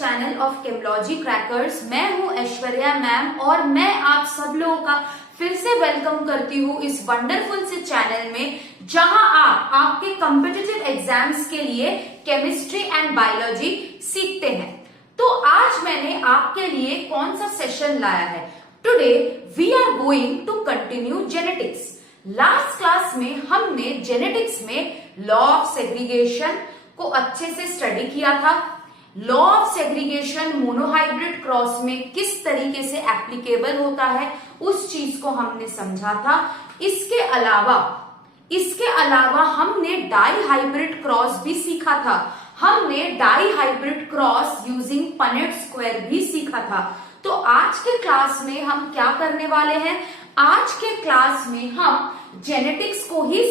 Channel of केमोलॉजी crackers. मैं हूं Aishwarya ma'am और मैं आप सब लोगों का फिर से वेलकम करती हूं इस वंडरफुल से चैनल में, जहां आप आपके कॉम्पिटिटिव एग्जाम्स के लिए केमिस्ट्री एंड बायोलॉजी सीखते हैं। तो आज मैंने आपके लिए कौन सा सेशन लाया है? Today we are going to continue genetics. Last class में हमने जेनेटिक्स में लॉ ऑफ सेग्रीगेशन को अच्छे से स्टडी किया था। Law of segregation monohybrid cross में किस तरीके से एप्लीकेबल होता है उस चीज को हमने समझा था। इसके अलावा हमने डाई हाइब्रिड क्रॉस भी सीखा था। हमने dihybrid cross using Punnett square भी सीखा था। तो आज के क्लास में हम क्या करने वाले हैं? आज के क्लास में हम जेनेटिक्स को ही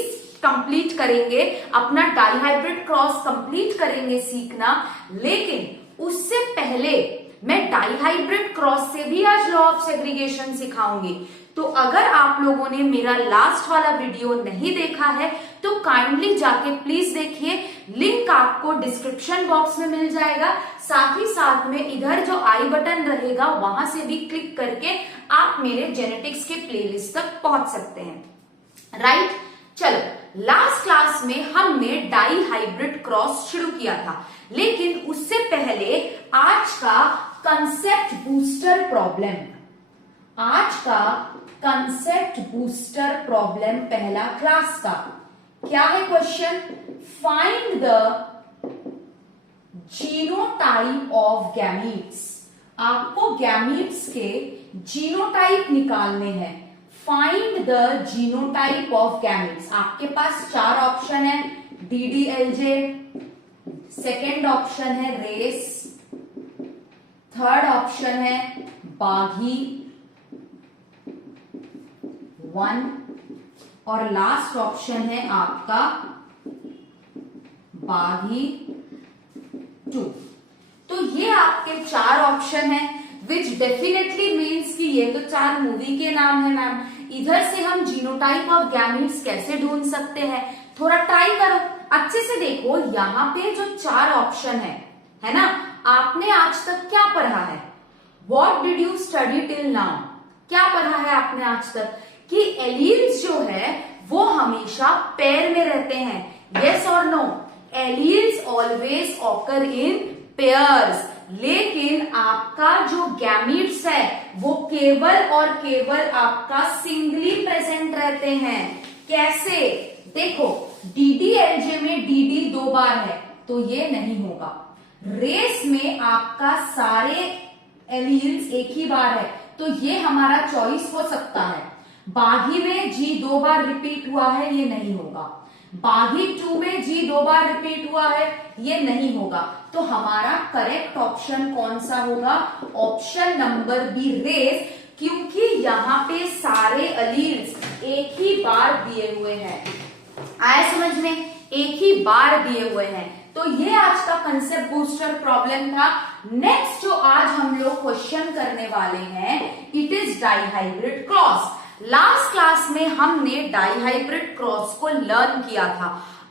कंप्लीट करेंगे, अपना डाई हाइब्रिड क्रॉस कंप्लीट करेंगे सीखना। लेकिन उससे पहले मैं डाई हाइब्रिड क्रॉस से भी आज लॉ ऑफ सेग्रीगेशन सिखाऊंगी। तो अगर आप लोगों ने मेरा लास्ट वाला वीडियो नहीं देखा है तो काइंडली जाके प्लीज देखिए, लिंक आपको डिस्क्रिप्शन बॉक्स में मिल जाएगा। साथ ही साथ में इधर जो आई बटन रहेगा वहां से भी क्लिक करके आप मेरे जेनेटिक्स के प्लेलिस्ट तक पहुंच सकते हैं। राइट, चलो लास्ट क्लास में हमने डाई हाइब्रिड क्रॉस शुरू किया था, लेकिन उससे पहले आज का कंसेप्ट बूस्टर प्रॉब्लम, पहला क्लास का क्या है question? Find the genotype of gametes. आपको गैमीट्स के जीनोटाइप निकालने हैं। Find the genotype of gametes. आपके पास चार ऑप्शन है, DDLJ, सेकेंड ऑप्शन है रेस, थर्ड ऑप्शन है बाघी 1 और लास्ट ऑप्शन है आपका बाघी 2। तो ये आपके चार ऑप्शन है, विच डेफिनेटली मीन्स कि ये तो चार मूवी के नाम है मैम। इधर से हम जीनोटाइप ऑफ गैमीट्स कैसे ढूंढ सकते हैं? थोड़ा ट्राई करो, अच्छे से देखो। यहाँ पे जो चार ऑप्शन है ना, आपने आज तक क्या पढ़ा है? What did you study till now? क्या पढ़ा है आपने आज तक? कि एलील्स जो है वो हमेशा पेयर में रहते हैं। यस और no? Alleles always occur in pairs. लेकिन आपका जो गैमीट्स है वो केवल और केवल आपका सिंगली प्रेजेंट रहते हैं। कैसे? देखो, DDLJ में DD 2 बार है तो ये नहीं होगा। रेस में आपका सारे एलील्स एक ही बार है तो ये हमारा चॉइस हो सकता है। बाघी में G 2 बार रिपीट हुआ है, ये नहीं होगा। बाघी 2 में G 2 बार रिपीट हुआ है, ये नहीं होगा। तो हमारा करेक्ट ऑप्शन कौन सा होगा? ऑप्शन नंबर बी रेस, क्योंकि यहाँ पे सारे एलील्स एक ही बार दिए हुए हैं। आया समझ में? एक ही बार दिए हुए हैं। तो ये आज का कंसेप्ट बूस्टर प्रॉब्लम था। नेक्स्ट जो आज हम लोग क्वेश्चन करने वाले हैं, it is dihybrid cross. Last class में हमने डाई हाइब्रिड क्रॉस को लर्न किया था।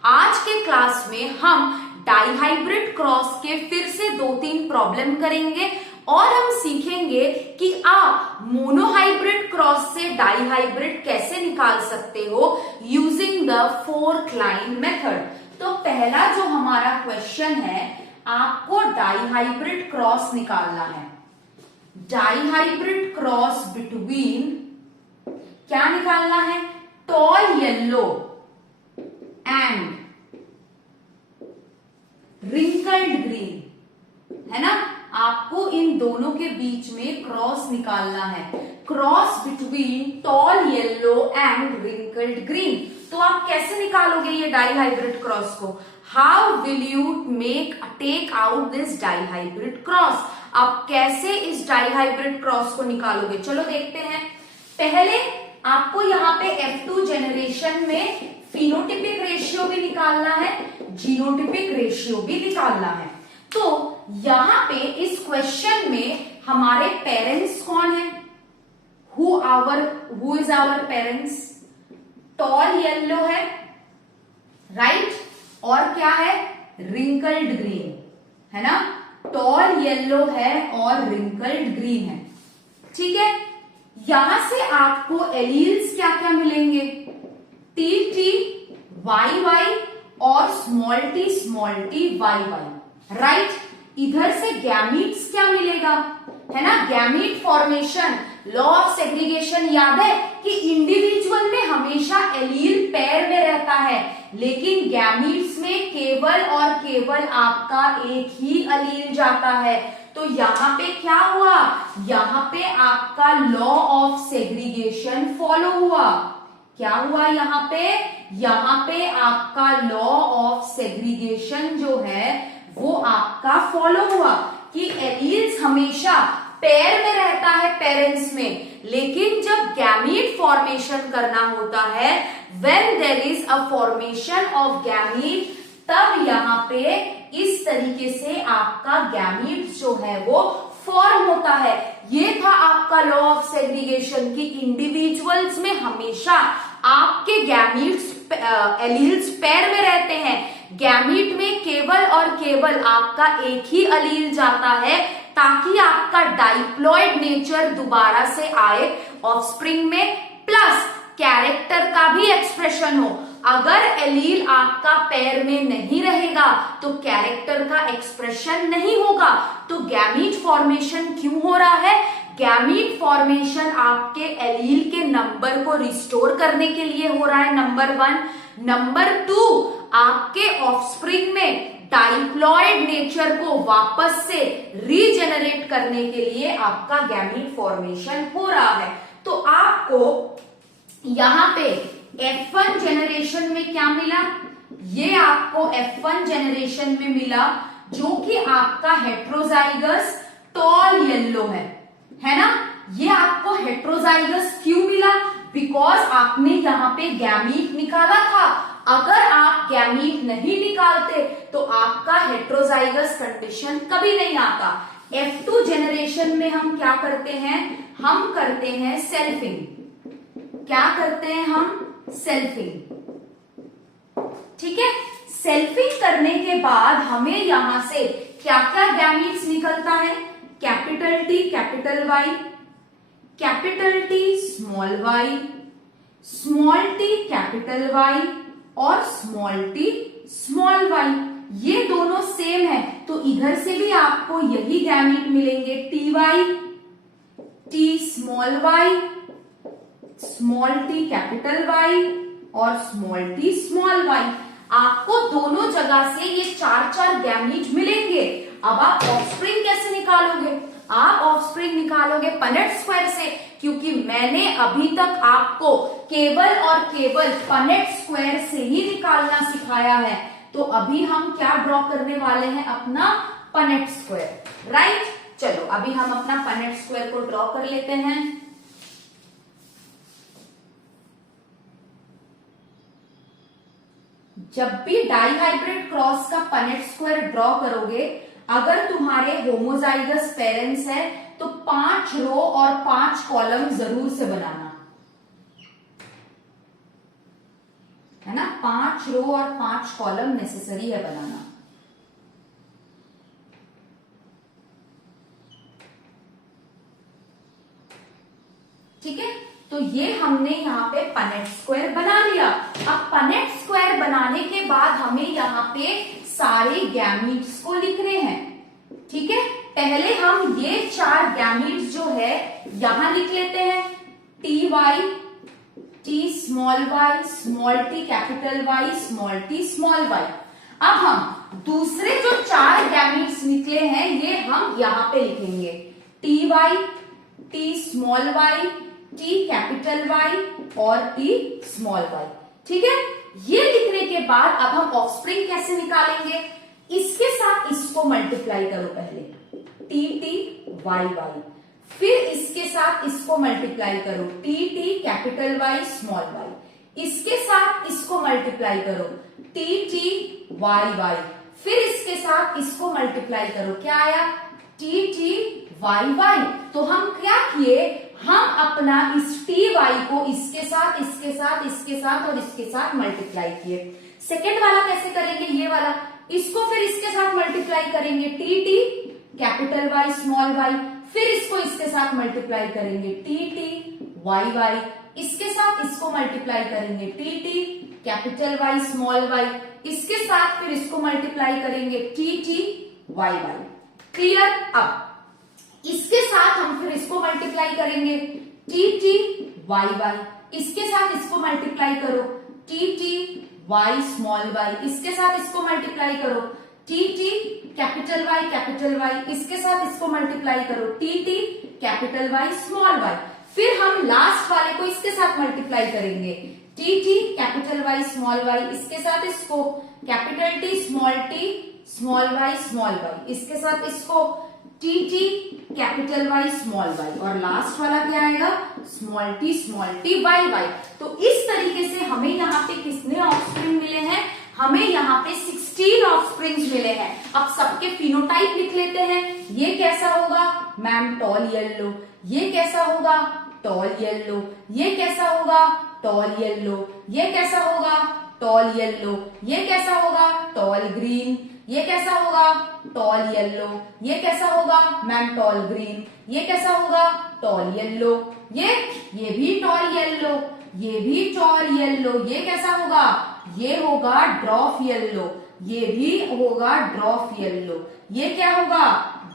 आज के क्लास में हम डाई हाइब्रिड क्रॉस के फिर से 2-3 प्रॉब्लम करेंगे और हम सीखेंगे कि आप मोनोहाइब्रिड क्रॉस से डाई हाइब्रिड कैसे निकाल सकते हो using the 4th line method. तो पहला जो हमारा क्वेश्चन है, आपको डाई हाइब्रिड क्रॉस निकालना है। डाई हाइब्रिड क्रॉस बिटवीन, क्या निकालना है? Tall yellow and wrinkled green, है ना? आपको इन दोनों के बीच में क्रॉस निकालना है। Cross between tall yellow and wrinkled green. तो आप कैसे निकालोगे ये डाई हाइब्रिड क्रॉस को? How will you take out this dihybrid cross? आप कैसे इस डाई हाइब्रिड क्रॉस को निकालोगे? चलो देखते हैं। पहले आपको यहाँ पे F2 जेनरेशन में फिनोटिपिक रेशियो भी निकालना है, जीनोटिपिक रेशियो भी निकालना है। तो यहाँ पे इस क्वेश्चन में हमारे पेरेंट्स कौन है? Who is our parents? Tall yellow है, राइट? और क्या है? रिंकल्ड ग्रीन, है ना? टॉल येलो है और रिंकल्ड ग्रीन है। ठीक है, यहां से आपको एलील्स क्या क्या मिलेंगे, टी टी वाई वाई और small T Y Y, right. इधर से गैमीट्स क्या मिलेगा, है ना, gamete formation, law of segregation याद है कि इंडिविजुअल में हमेशा एलील पेयर में रहता है, लेकिन गैमीट्स में केवल और केवल आपका एक ही एलील जाता है। तो यहाँ पे क्या हुआ, यहाँ पे आपका लॉ ऑफ सेग्रीगेशन फॉलो हुआ। क्या हुआ यहाँ पे आपका लॉ ऑफ सेग्रीगेशन जो है वो आपका फॉलो हुआ कि एलील्स हमेशा पेयर में रहता है पेरेंट्स में, लेकिन जब गैमीट फॉर्मेशन करना होता है, when there is a formation of gamete, तब यहाँ पे इस तरीके से आपका गैमीट जो है वो फॉर्म होता है। ये था आपका लॉ ऑफ सेग्रीगेशन कि इंडिविजुअल्स में हमेशा आपके गैमीट्स एलील्स पेयर में रहते हैं, गैमीट में केवल और केवल आपका एक ही एलील जाता है, ताकि आपका डाइप्लॉइड नेचर दोबारा से आए ऑफस्प्रिंग में, प्लस कैरेक्टर का भी एक्सप्रेशन हो। अगर एलील आपका पेयर में नहीं रहेगा तो कैरेक्टर का एक्सप्रेशन नहीं होगा। तो गैमीट फॉर्मेशन क्यों हो रहा है, गैमीट फॉर्मेशन आपके एलील के नंबर को रिस्टोर करने के लिए हो रहा है, नंबर 1। नंबर 2, आपके ऑफस्प्रिंग में डाइप्लॉइड नेचर को वापस से रीजेनरेट करने के लिए आपका गैमीट फॉर्मेशन हो रहा है। तो आपको यहां पे F1 जेनरेशन में क्या मिला, ये आपको F1 जेनरेशन में मिला जो कि आपका हेट्रोजाइगस टॉल येलो है ना। ये आपको हेट्रोजाइगस क्यों मिला, बिकॉज आपने यहाँ पे गैमीट निकाला था। अगर आप गैमीट नहीं निकालते तो आपका हेट्रोजाइगस कंडीशन कभी नहीं आता। F2 जेनरेशन में हम क्या करते हैं, हम करते हैं सेल्फिंग। क्या करते हैं हम, सेल्फिंग। ठीक है, सेल्फिंग करने के बाद हमें यहां से क्या क्या गैमीट्स निकलता है, capital T capital Y, capital T small T capital Y और स्मॉल टी स्मॉल वाई। ये दोनों सेम है, तो इधर से भी आपको यही गैमीट मिलेंगे, T Y, T small Y, small T capital Y और स्मॉल टी स्मॉल वाई। आपको दोनों जगह से ये 4 गैमीट मिलेंगे। अब आप ऑफस्प्रिंग कैसे निकालोगे, आप ऑफस्प्रिंग निकालोगे पनेट स्क्वायर से, क्योंकि मैंने अभी तक आपको केवल और केवल पनेट स्क्वायर से ही निकालना सिखाया है। तो अभी हम क्या ड्रॉ करने वाले हैं, अपना पनेट स्क्वायर, राइट। चलो अभी हम अपना पनेट स्क्वायर को ड्रॉ कर लेते हैं। जब भी डाइहाइब्रिड क्रॉस का पनेट स्क्वायर ड्रॉ करोगे, अगर तुम्हारे होमोजाइगस पेरेंट्स है तो 5 रो और 5 कॉलम जरूर से बनाना, है ना। 5 रो और 5 कॉलम नेसेसरी है बनाना। ठीक है, तो ये हमने यहाँ पे पनेट स्क्वायर बना लिया। अब पनेट स्क्वायर बनाने के बाद हमें यहाँ पे सारे गैमीट्स को लिखने हैं। ठीक है, पहले हम ये 4 गैमीट्स जो है यहां लिख लेते हैं, T Y, T small Y, small T capital Y, small T small Y. अब हम दूसरे जो 4 गैमीट्स निकले हैं ये हम यहां पे लिखेंगे, T Y, T small Y, T capital Y और टी स्मॉल वाई। ठीक है, ये लिखने के बाद अब हम ऑफस्प्रिंग कैसे निकालेंगे, इसके साथ इसको मल्टीप्लाई करो पहले, टी टी वाई वाई, फिर इसके साथ इसको मल्टीप्लाई करो, T T capital Y small Y, इसके साथ इसको मल्टीप्लाई करो, टी टी वाई वाई, फिर इसके साथ इसको मल्टीप्लाई करो, क्या आया, टी टी वाई वाई। तो हम क्या किए, हम अपना इस टी वाई को इसके साथ इसके साथ इसके साथ और इसके साथ मल्टीप्लाई किए। सेकेंड वाला कैसे करेंगे, ये वाला, इसको फिर इसके साथ मल्टीप्लाई करेंगे, T T capital Y small Y, फिर इसको इसके साथ मल्टीप्लाई करेंगे टी टी वाई वाई, इसके साथ इसको मल्टीप्लाई करेंगे T T capital Y small Y, इसके साथ फिर इसको मल्टीप्लाई करेंगे T T Y Y. Clear? अब इसके साथ हम फिर इसको मल्टीप्लाई करेंगे टी टी वाई वाई, इसके साथ इसको मल्टीप्लाई करो T T Y small Y, इसके साथ इसको मल्टीप्लाई करो टी टी कैपिटल वाई, इसके साथ इसको मल्टीप्लाई करो T T capital Y small Y, फिर हम लास्ट वाले को इसके साथ मल्टीप्लाई करेंगे T T capital Y small Y, इसके साथ इसको कैपिटल टी स्मॉल वाई, इसके साथ इसको T T capital Y small Y, और लास्ट वाला क्या आएगा स्मॉल टी वाई वाई। तो इस तरीके से हमें यहाँ पे कितने ऑफस्प्रिंग मिले हैं? हमें यहाँ पे 16 ऑफस्प्रिंग्स मिले हैं। अब सबके फिनोटाइप लिख लेते हैं। ये कैसा होगा मैम? Toll yellow. ये कैसा होगा? Tall yellow. ये कैसा होगा? Tall yellow. ये कैसा होगा? Tall yellow. ये कैसा होगा? Tall green. ये कैसा होगा? Tall yellow. ये कैसा होगा मैम? Tall green. ये कैसा होगा? Tall yellow. ये भी टॉल येलो, ये भी टॉल येलो। ये कैसा होगा? ये होगा ड्रॉप येलो, ये भी होगा ड्रॉप येलो। ये क्या होगा?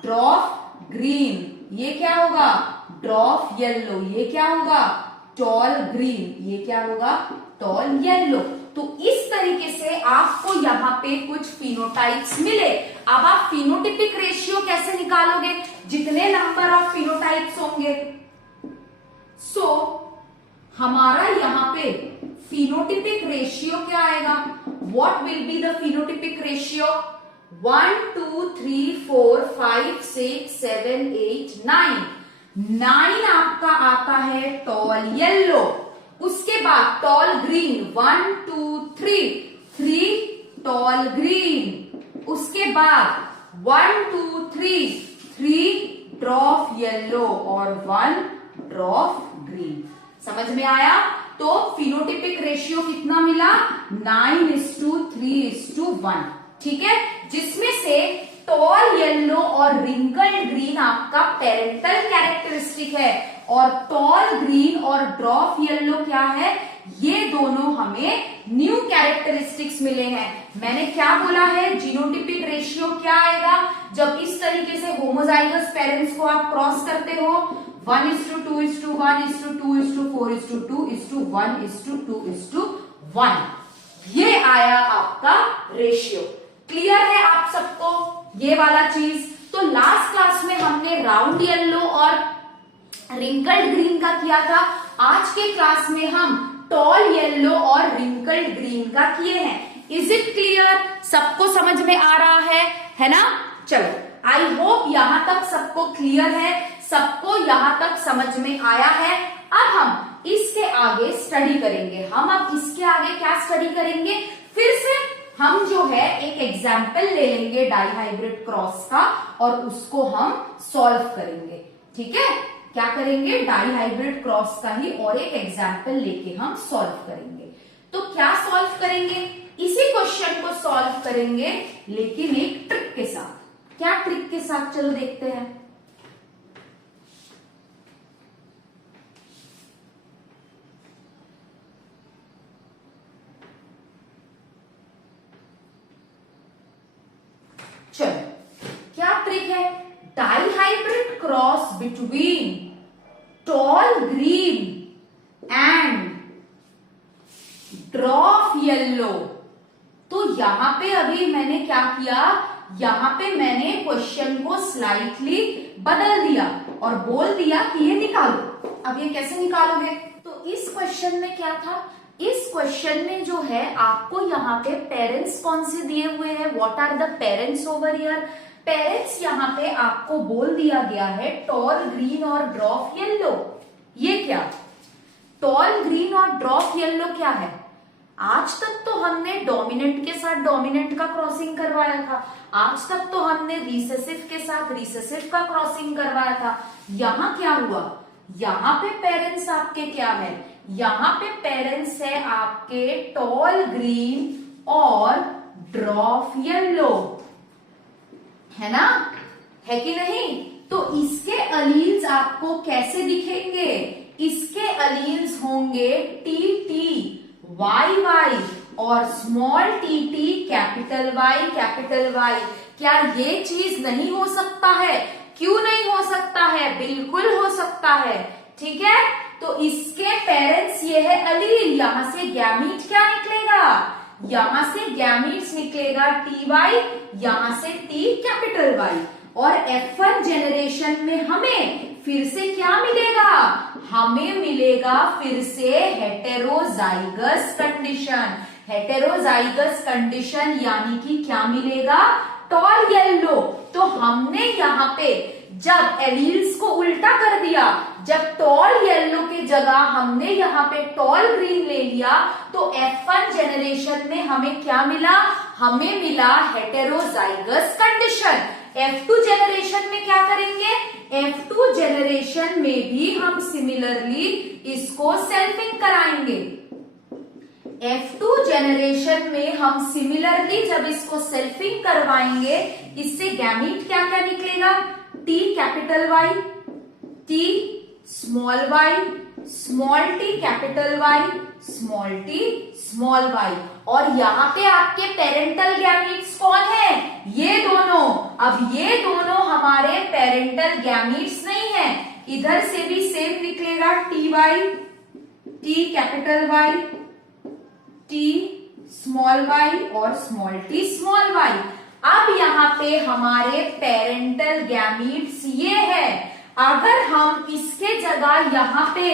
Dwarf green. ये क्या होगा? Dwarf yellow. ये क्या होगा? Tall green. ये क्या होगा? Tall yellow. तो इस तरीके से आपको यहाँ पे कुछ फिनोटाइप्स मिले। अब आप फिनोटिपिक रेशियो कैसे निकालोगे? जितने नंबर ऑफ फिनोटाइप्स होंगे, हमारा यहाँ पे फिनोटिपिक रेशियो क्या आएगा? What will be the phenotypic ratio? 1 2 3 4 5 6 7 8 9। 9 आपका आता है टॉल येलो। उसके बाद टॉल ग्रीन 1 2 3 3 टॉल ग्रीन। उसके बाद 1 2 3 3 ड्रॉप येलो और 1 ड्रॉप ग्रीन। समझ में आया? तो फिनोटिपिक रेशियो कितना मिला? 9:3:1। ठीक है, जिसमें से टॉल येलो और रिंकल्ड ग्रीन आपका पेरेंटल कैरेक्टरिस्टिक है और टॉल ग्रीन और ड्रॉप येलो क्या है? ये दोनों हमें न्यू कैरेक्टरिस्टिक्स मिले हैं। मैंने क्या बोला है? जीनोटिपिक रेशियो क्या आएगा जब इस तरीके से होमोजाइगस पेरेंट्स को आप क्रॉस करते हो? 1:2:1:2:4:2:1:1। ये आया आपका रेशियो। क्लियर है आप सबको ये वाला चीज? तो लास्ट क्लास में हमने राउंड येलो और रिंकल्ड ग्रीन का किया था। आज के क्लास में हम टॉल येलो और रिंकल्ड ग्रीन का किए हैं। Is it clear? सबको समझ में आ रहा है ना? चलो, आई होप यहां तक सबको क्लियर है, सबको यहां तक समझ में आया है। अब हम इसके आगे स्टडी करेंगे। हम अब इसके आगे क्या स्टडी करेंगे? फिर से हम जो है एक एग्जाम्पल ले लेंगे डाइहाइब्रिड क्रॉस का और उसको हम सॉल्व करेंगे। ठीक है, क्या करेंगे? डाइहाइब्रिड क्रॉस का ही और एक एग्जाम्पल लेके हम सॉल्व करेंगे। तो क्या सॉल्व करेंगे? इसी क्वेश्चन को सॉल्व करेंगे लेकिन एक ट्रिक के साथ। क्या ट्रिक के साथ? चलो देखते हैं। चलो, क्या ट्रिक है? Dihybrid cross between tall green and dwarf yellow. तो यहां पे अभी मैंने क्या किया? यहां पे मैंने क्वेश्चन को स्लाइटली बदल दिया और बोल दिया कि ये निकालो। अब ये कैसे निकालोगे? तो इस क्वेश्चन में क्या था? इस क्वेश्चन में जो है आपको यहाँ पे पेरेंट्स कौन से दिए हुए हैं? What are the parents over here? Parents यहाँ पे आपको बोल दिया गया है टॉल ग्रीन और ड्रॉप येलो। ये क्या? टॉल ग्रीन और ड्रॉप येलो क्या है? आज तक तो हमने डोमिनेंट के साथ डोमिनेंट का क्रॉसिंग करवाया था, आज तक तो हमने रिसेसिव के साथ रिसेसिव का क्रॉसिंग करवाया था। यहाँ क्या हुआ? यहाँ पे पेरेंट्स आपके क्या है? यहाँ पे पेरेंट्स है आपके टॉल ग्रीन और ड्रॉप येलो, है ना? है कि नहीं? तो इसके अलील्स आपको कैसे दिखेंगे? इसके अलील्स होंगे टी टी वाई वाई और small T T capital Y. क्या ये चीज नहीं हो सकता है? क्यों नहीं हो सकता है? बिल्कुल हो सकता है। ठीक है, तो इसके पेरेंट्स ये है अलील, यहां से गैमीट क्या निकलेगा? यहां से गैमीट्स निकलेगा टी वाई, यहां से टी कैपिटल वाई। और F1 जेनरेशन में हमें फिर से क्या मिलेगा? हमें मिलेगा फिर से हेटेरोजाइगस कंडीशन। हेटेरोजाइगस कंडीशन यानी कि क्या मिलेगा? Tall yellow. तो हमने यहाँ पे जब एलील्स को उल्टा कर दिया, जब टॉल येलो की जगह हमने यहाँ पे टॉल ग्रीन ले लिया, तो F1 जेनरेशन में हमें क्या मिला? हमें मिला हेटेरोजाइगस कंडीशन। F2 जेनरेशन में क्या करेंगे? F2 जेनरेशन में भी हम सिमिलरली इसको सेल्फिंग कराएंगे। F2 जेनरेशन में हम सिमिलरली जब इसको सेल्फिंग करवाएंगे, इससे गैमीट क्या क्या निकलेगा? T capital Y, T small Y, small T capital Y, small T small Y. और यहाँ पे आपके पेरेंटल गैमीट्स कौन है? ये दोनों। अब ये दोनों हमारे पेरेंटल गैमीट्स नहीं है, इधर से भी सेम निकलेगा T Y, T capital Y, T small Y और स्मॉल टी स्मॉल वाई। अब यहाँ पे हमारे पेरेंटल गैमीट्स ये है। अगर हम इसके जगह यहाँ पे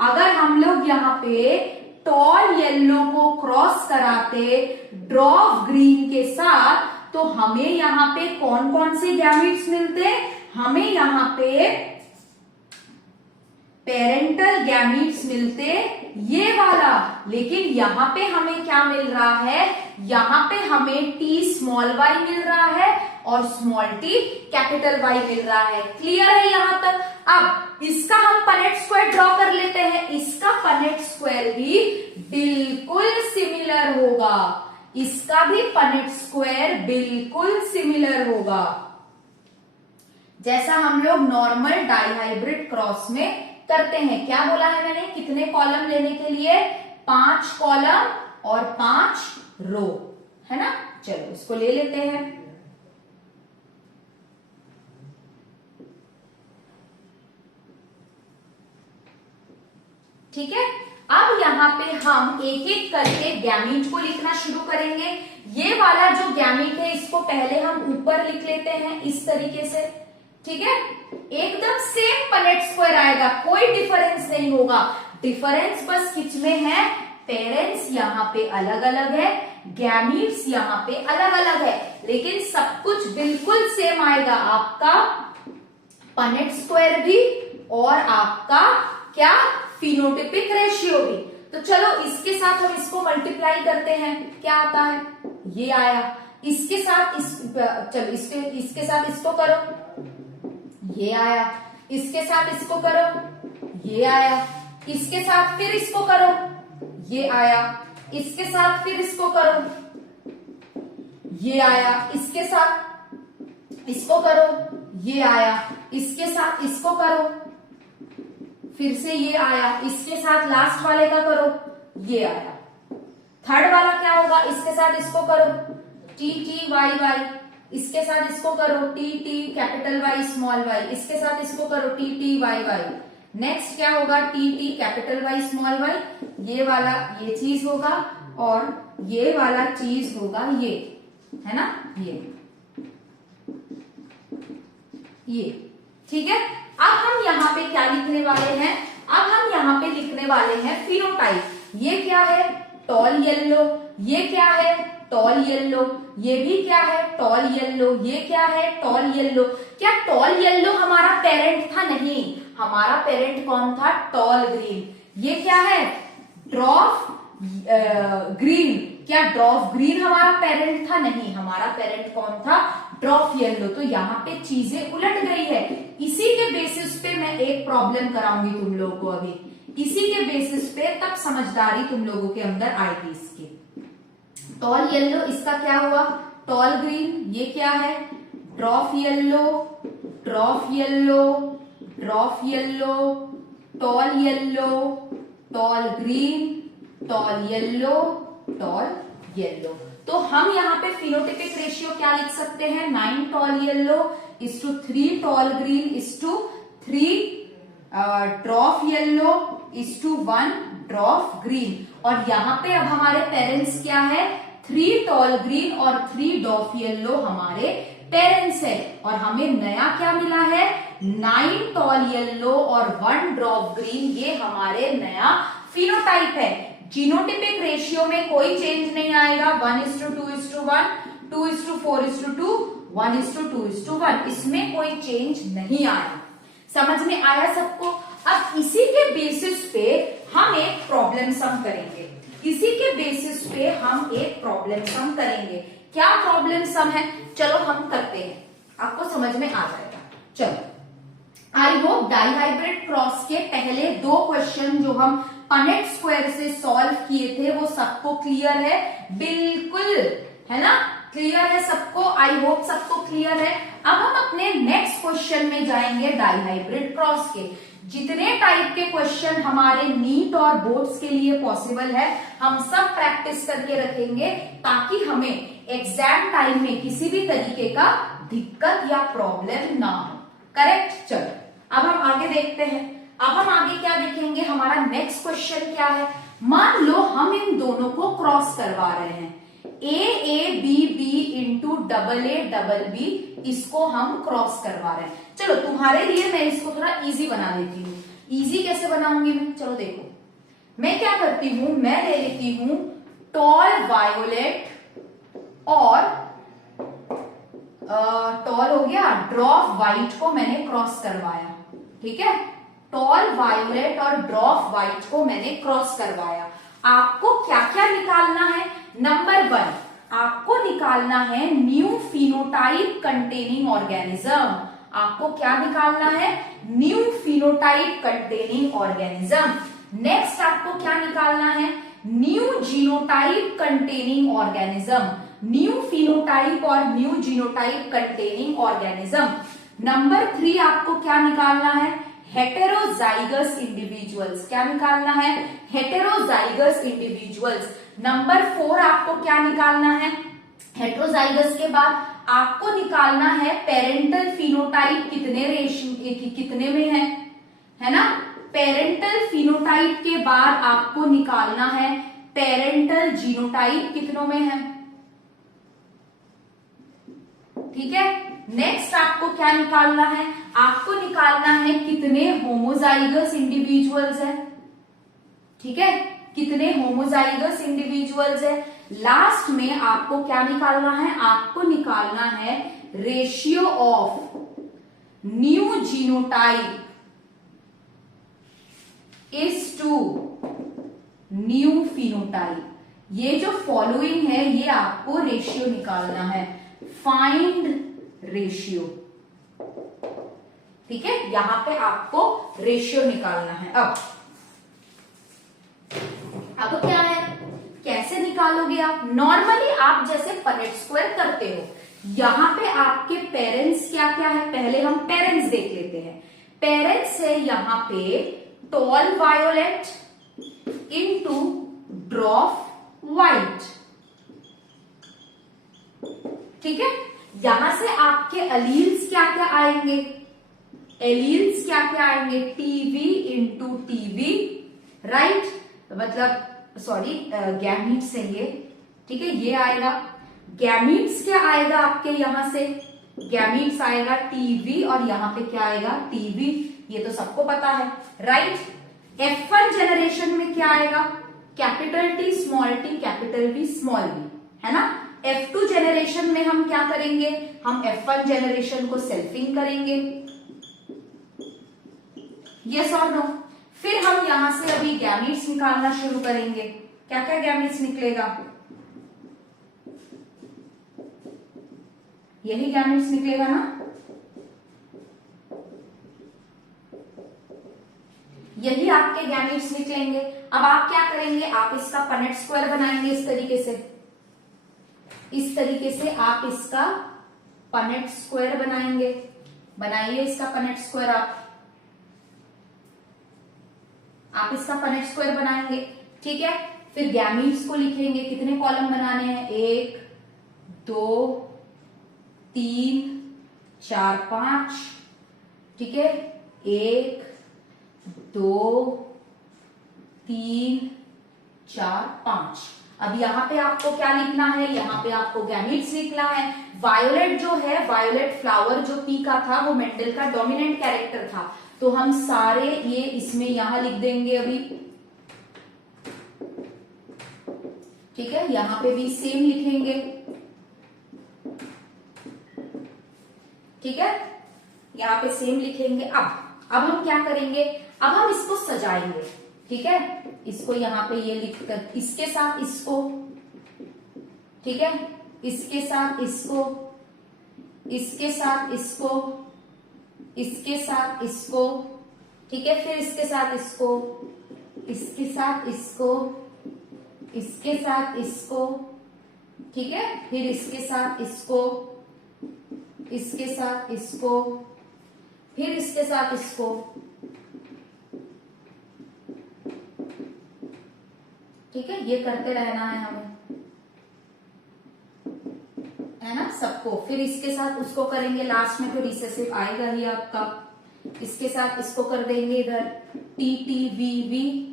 अगर हम लोग यहाँ पे टॉल येलो को क्रॉस कराते ड्रॉप ग्रीन के साथ, तो हमें यहाँ पे कौन कौन से गैमीट्स मिलते? हमें यहाँ पे पेरेंटल गैमीट्स मिलते ये वाला। लेकिन यहाँ पे हमें क्या मिल रहा है? यहाँ पे हमें टी स्मॉल वाई मिल रहा है और स्मॉल टी कैपिटल वाई मिल रहा है। क्लियर है यहाँ तक? अब इसका हम पनेट स्क्वायर ड्रॉ कर लेते हैं। इसका पनेट स्क्वायर भी बिल्कुल सिमिलर होगा। इसका भी पनेट स्क्वायर बिल्कुल सिमिलर होगा जैसा हम लोग नॉर्मल डाइहाइब्रिड क्रॉस में करते हैं। क्या बोला है मैंने? कितने कॉलम लेने के लिए? 5 कॉलम और 5 रो, है ना? चलो इसको ले लेते हैं। ठीक है, अब यहाँ पे हम एक एक करके गैमीट को लिखना शुरू करेंगे। ये वाला जो गैमीट है इसको पहले हम ऊपर लिख लेते हैं इस तरीके से। ठीक है, एकदम सेम पनेट स्क्वायर आएगा, कोई डिफरेंस नहीं होगा। डिफरेंस बस किस में है? पेरेंट्स यहाँ पे अलग अलग है, गैमीट्स यहाँ पे अलग अलग है, लेकिन सब कुछ बिल्कुल सेम आएगा। आपका पनेट स्क्वायर भी और आपका क्या? फिनोटिपिक रेशियो भी। तो चलो इसके साथ हम इसको मल्टीप्लाई करते हैं। क्या आता है? ये आया। इसके साथ चलो इसके साथ इसको करो, ये आया। इसके साथ इसको करो, ये आया। इसके साथ फिर इसको करो, ये आया। इसके साथ फिर इसको करो, ये आया। इसके साथ इसको करो, ये आया। इसके साथ इसको करो, फिर से ये आया। इसके साथ लास्ट वाले का करो, ये आया। थर्ड वाला क्या होगा? इसके साथ इसको करो, टी टी वाई वाई। इसके साथ इसको करो, T T capital Y small Y. इसके साथ इसको करो, T T Y Y. Next क्या होगा? T T capital Y small Y. ये वाला ये चीज होगा और ये वाला चीज होगा ये, है ना? ये ठीक है। अब हम यहाँ पे क्या लिखने वाले हैं? अब हम यहाँ पे लिखने वाले हैं फिनोटाइप। ये क्या है? Tall yellow. ये क्या है? Tall yellow. ये भी क्या है? Tall yellow. ये क्या है? Tall yellow. क्या टॉल येलो हमारा पेरेंट था? नहीं, हमारा पेरेंट कौन था? Tall green. ये क्या है? Dwarf green. क्या ड्रॉप ग्रीन हमारा पेरेंट था? नहीं, हमारा पेरेंट कौन था? Dwarf yellow. तो यहाँ पे चीजें उलट गई है। इसी के बेसिस पे मैं एक प्रॉब्लम कराऊंगी तुम लोगों को अभी। इसी के बेसिस पे तब समझदारी तुम लोगों के अंदर आएगी इसकी। टॉल येलो इसका क्या हुआ? टॉल ग्रीन, ये क्या है, dwarf yellow, dwarf yellow, dwarf yellow, tall yellow, tall green, tall yellow, tall yellow. तो हम यहाँ पे फिनोटिपिक रेशियो क्या लिख सकते हैं, 9 tall yellow is to 3 tall green is to 3 dwarf yellow is to 1 dwarf green. और यहाँ पे अब हमारे पेरेंट्स क्या है, 3 टॉल ग्रीन और 3 ड्रॉफ येलो हमारे पेरेंट्स है। और हमें नया क्या मिला है, 9 टॉल येलो और 1 ड्रॉप ग्रीन, ये हमारे नया फिनोटाइप है। जीनोटिपिक रेशियो में कोई चेंज नहीं आएगा, 1:2:1, 2:4:2, 1:2:1, इसमें कोई चेंज नहीं आया। समझ में आया सबको? अब इसी के बेसिस पे हम एक प्रॉब्लम सम करेंगे, इसी के बेसिस पे हम एक प्रॉब्लम सम करेंगे। क्या प्रॉब्लम सम है, चलो हम करते हैं, आपको समझ में आ जाएगा। चलो, आई होप डाइहाइब्रिड क्रॉस के पहले 2 क्वेश्चन जो हम पनेट स्क्वायर से सॉल्व किए थे वो सबको क्लियर है, बिल्कुल, है ना, क्लियर है सबको, आई होप सबको क्लियर है। अब हम अपने नेक्स्ट क्वेश्चन में जाएंगे डाइहाइब्रिड क्रॉस के। जितने टाइप के क्वेश्चन हमारे नीट और बोर्ड्स के लिए पॉसिबल है, हम सब प्रैक्टिस करके रखेंगे ताकि हमें एग्जाम टाइम में किसी भी तरीके का दिक्कत या प्रॉब्लम ना हो। करेक्ट? चलो अब हम आगे देखते हैं। अब हम आगे क्या देखेंगे, हमारा नेक्स्ट क्वेश्चन क्या है। मान लो हम इन दोनों को क्रॉस करवा रहे हैं, a इंटू AA इसको हम क्रॉस करवा रहे हैं। चलो तुम्हारे लिए मैं इसको थोड़ा इजी बना देती हूँ। इजी कैसे बनाऊंगी मैं, चलो देखो, मैं क्या करती हूं, मैं ले लेती हूं टॉल वायोलेट और टॉल हो गया, ड्रॉफ व्हाइट को मैंने क्रॉस करवाया, ठीक है, टॉल वायोलेट और ड्रॉफ व्हाइट को मैंने क्रॉस करवाया। आपको क्या क्या निकालना है, नंबर 1 आपको निकालना है न्यू फिनोटाइप कंटेनिंग ऑर्गेनिज्म। आपको क्या निकालना है, new phenotype containing organism. Next आपको क्या निकालना है, new genotype containing organism. New phenotype और new genotype containing organism. Number 3 आपको क्या निकालना है, हेटेरोजाइगस इंडिविजुअल्स। क्या निकालना है, हेटेरोजाइगस इंडिविजुअल्स। नंबर 4 आपको क्या निकालना है, हेटेरोजाइगस के बाद आपको निकालना है पेरेंटल फिनोटाइप कितने में है ना। पेरेंटल फिनोटाइप के बाद आपको निकालना है पेरेंटल जीनोटाइप कितनों में है, ठीक है। नेक्स्ट आपको क्या निकालना है, आपको निकालना है कितने होमोजाइगस इंडिविजुअल्स है, ठीक है, कितने होमोजाइगस इंडिविजुअल्स है। लास्ट में आपको क्या निकालना है, आपको निकालना है ratio of new genotype is to new phenotype. ये जो फॉलोइंग है ये आपको रेशियो निकालना है, फाइंड रेशियो, ठीक है, यहां पे आपको रेशियो निकालना है। अब क्या है, कैसे निकालोगे आप, नॉर्मली आप जैसे पनेट स्क्वायर करते हो, यहां पे आपके पेरेंट्स क्या क्या है, पहले हम पेरेंट्स देख लेते हैं। पेरेंट्स है यहां पे tall violet into dwarf white, ठीक है। यहां से आपके अलील्स क्या क्या आएंगे, एलील्स क्या क्या आएंगे, टीवी इंटू टीवी, राइट, मतलब सॉरी गैमीट्स है ये, ठीक है, ये आएगा। गैमीट्स क्या आएगा आपके यहां से, गैमीट्स आएगा टीवी और यहां पे क्या आएगा टीवी, ये तो सबको पता है, राइट। F1 जनरेशन में क्या आएगा, capital T small T capital V small V, है ना। F2 जनरेशन में हम क्या करेंगे, हम F1 जनरेशन को सेल्फिंग करेंगे, यस और नो। फिर हम यहां से अभी गैमीट्स निकालना शुरू करेंगे। क्या क्या गैमीट्स निकलेगा, यही गैमीट्स निकलेगा ना, यही आपके गैमीट्स निकलेंगे। अब आप क्या करेंगे, आप इसका पनेट स्क्वायर बनाएंगे इस तरीके से, इस तरीके से आप इसका पनेट स्क्वायर बनाएंगे। बनाइए इसका पनेट स्क्वायर आप इसका पनेट स्क्वायर बनाएंगे, ठीक है। फिर गैमीट्स को लिखेंगे, कितने कॉलम बनाने हैं, 1 2 3 4 5, ठीक है, 1 2 3 4 5। अब यहाँ पे आपको क्या लिखना है, यहाँ पे आपको गैमीट्स लिखना है। वायोलेट जो है, वायोलेट फ्लावर जो पी का था वो मेंडल का डोमिनेंट कैरेक्टर था, तो हम सारे ये इसमें यहां लिख देंगे अभी, ठीक है। यहां पे भी सेम लिखेंगे, ठीक है, यहां पे सेम लिखेंगे। अब हम क्या करेंगे, अब हम इसको सजाएंगे, ठीक है। इसको यहां पे ये लिखकर इसके साथ इसको, ठीक है, इसके साथ इसको, इसके साथ इसको, इसके साथ इसको, ठीक है, फिर इसके साथ इसको, इसके साथ इसको, इसके साथ इसको, ठीक है, फिर इसके साथ इसको, इसके साथ इसको, फिर इसके साथ इसको, ठीक है। ये करते रहना है हमें, है ना, सबको। फिर इसके साथ उसको करेंगे, लास्ट में तो रिसेसिव आएगा ही आपका। इसके साथ इसको कर देंगे इधर टी टी वी वी,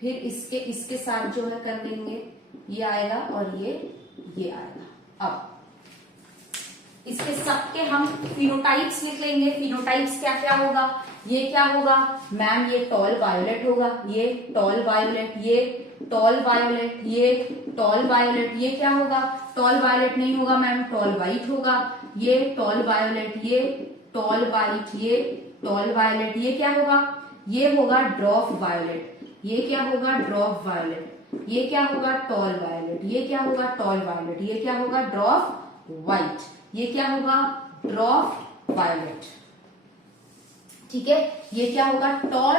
फिर इसके साथ जो है कर देंगे, ये आएगा और ये आएगा। अब इसके सबके हम फिनोटाइप्स लिख लेंगे। फिनोटाइप्स क्या क्या होगा, ये क्या होगा मैम, ये टॉल वायोलेट होगा, ये टॉल वायोलेट, ये टॉल वायोलेट, ये टॉल वायोलेट, ये क्या होगा, टॉल वायोलेट नहीं होगा मैम, टॉल वाइट होगा, ये टॉल वायोलेट, ये टॉल वाइट, ये टॉल वायोलेट, ये क्या होगा, ये होगा ड्रॉप वायोलेट, ये क्या होगा ड्रॉप वायोलेट, ये क्या होगा टॉल वायोलेट, ये क्या होगा टॉल वायोलेट, ये क्या होगा ड्रॉप वाइट, ये क्या होगा ड्रॉप वायोलेट, ठीक है। ये क्या होगा टॉल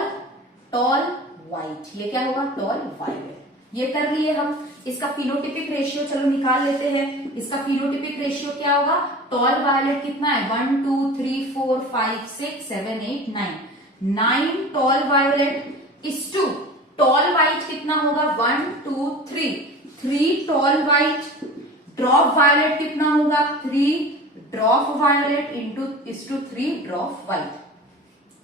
वाइट, ये क्या होगा टॉल वायोलेट। ये कर लिए हम। इसका फिनोटिपिक रेशियो चलो निकाल लेते हैं। इसका फिनोटिपिक रेशियो क्या होगा, टॉल वायोलेट कितना है, 1 2 3 4 5 6 7 8 9 tall violet is to tall white कितना होगा, 1 2 3 टॉल वाइट, ड्रॉप वायोलेट कितना होगा, 3 dwarf violet is to 3 dwarf white,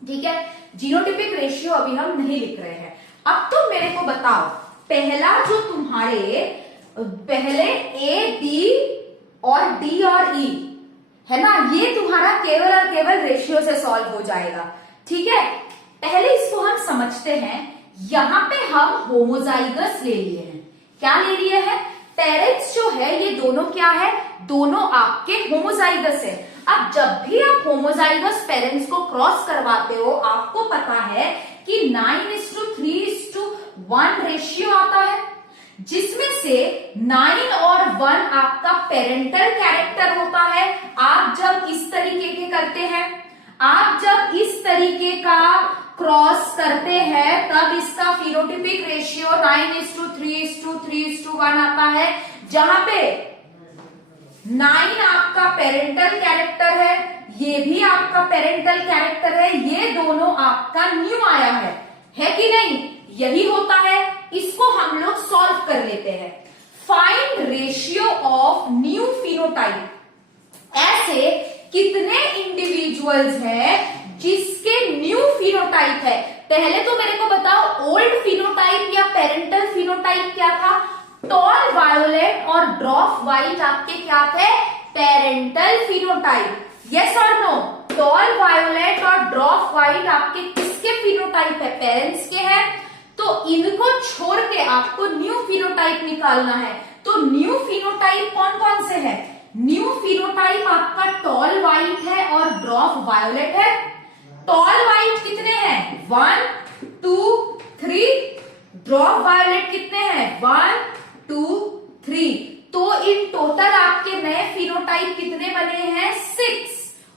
ठीक है। जीनोटिपिक रेशियो अभी हम नहीं लिख रहे हैं। अब तुम मेरे को बताओ, पहला जो तुम्हारे पहले ए बी और डी और ई है ना, ये तुम्हारा केवल और केवल रेशियो से सॉल्व हो जाएगा, ठीक है। पहले इसको हम समझते हैं। यहां पे हम होमोजाइगस ले लिए हैं। क्या ले लिए हैं, पेरेंट्स जो है ये दोनों क्या है, दोनों आपके होमोजाइगस है। अब जब भी आप होमोजाइगस पेरेंट्स को क्रॉस करवाते हो, आपको पता है कि 9:3:1 रेशियो आता है, जिसमें से 9 और 1 आपका पेरेंटल कैरेक्टर होता है। आप जब इस तरीके के करते हैं, आप जब इस तरीके का क्रॉस करते हैं, तब इसका फिनोटिपिक रेशियो 9:3:1 आता है, जहां पे 9 आपका पेरेंटल कैरेक्टर है, ये भी आपका पेरेंटल कैरेक्टर है, ये दोनों आपका न्यू आया है कि नहीं, यही होता है। इसको हम लोग सॉल्व कर लेते हैं। Find ratio of new phenotype. ऐसे कितने इंडिविजुअल्स हैं जिसके न्यू फिनोटाइप है। पहले तो मेरे को बताओ, ओल्ड फिनोटाइप या पेरेंटल फिनोटाइप क्या था, टॉल वायोलेट और ड्रॉप वाइट आपके क्या थे, पेरेंटल फिनोटाइप। यस और नो, टॉल वायोलेट और ड्रॉप वाइट आपके किसके फिनोटाइप है, पेरेंट्स के हैं। तो इनको छोड़ के आपको न्यू फिनोटाइप निकालना है। तो न्यू फिनोटाइप कौन कौन से है, न्यू फिनोटाइप आपका टॉल वाइट है और ड्रॉप वायोलेट है। टॉल वाइट कितने हैं, 1 2 3, ड्रॉप वायोलेट कितने हैं, 1 2 3। तो इन टोटल आपके नए फिनोटाइप कितने बने हैं, 6,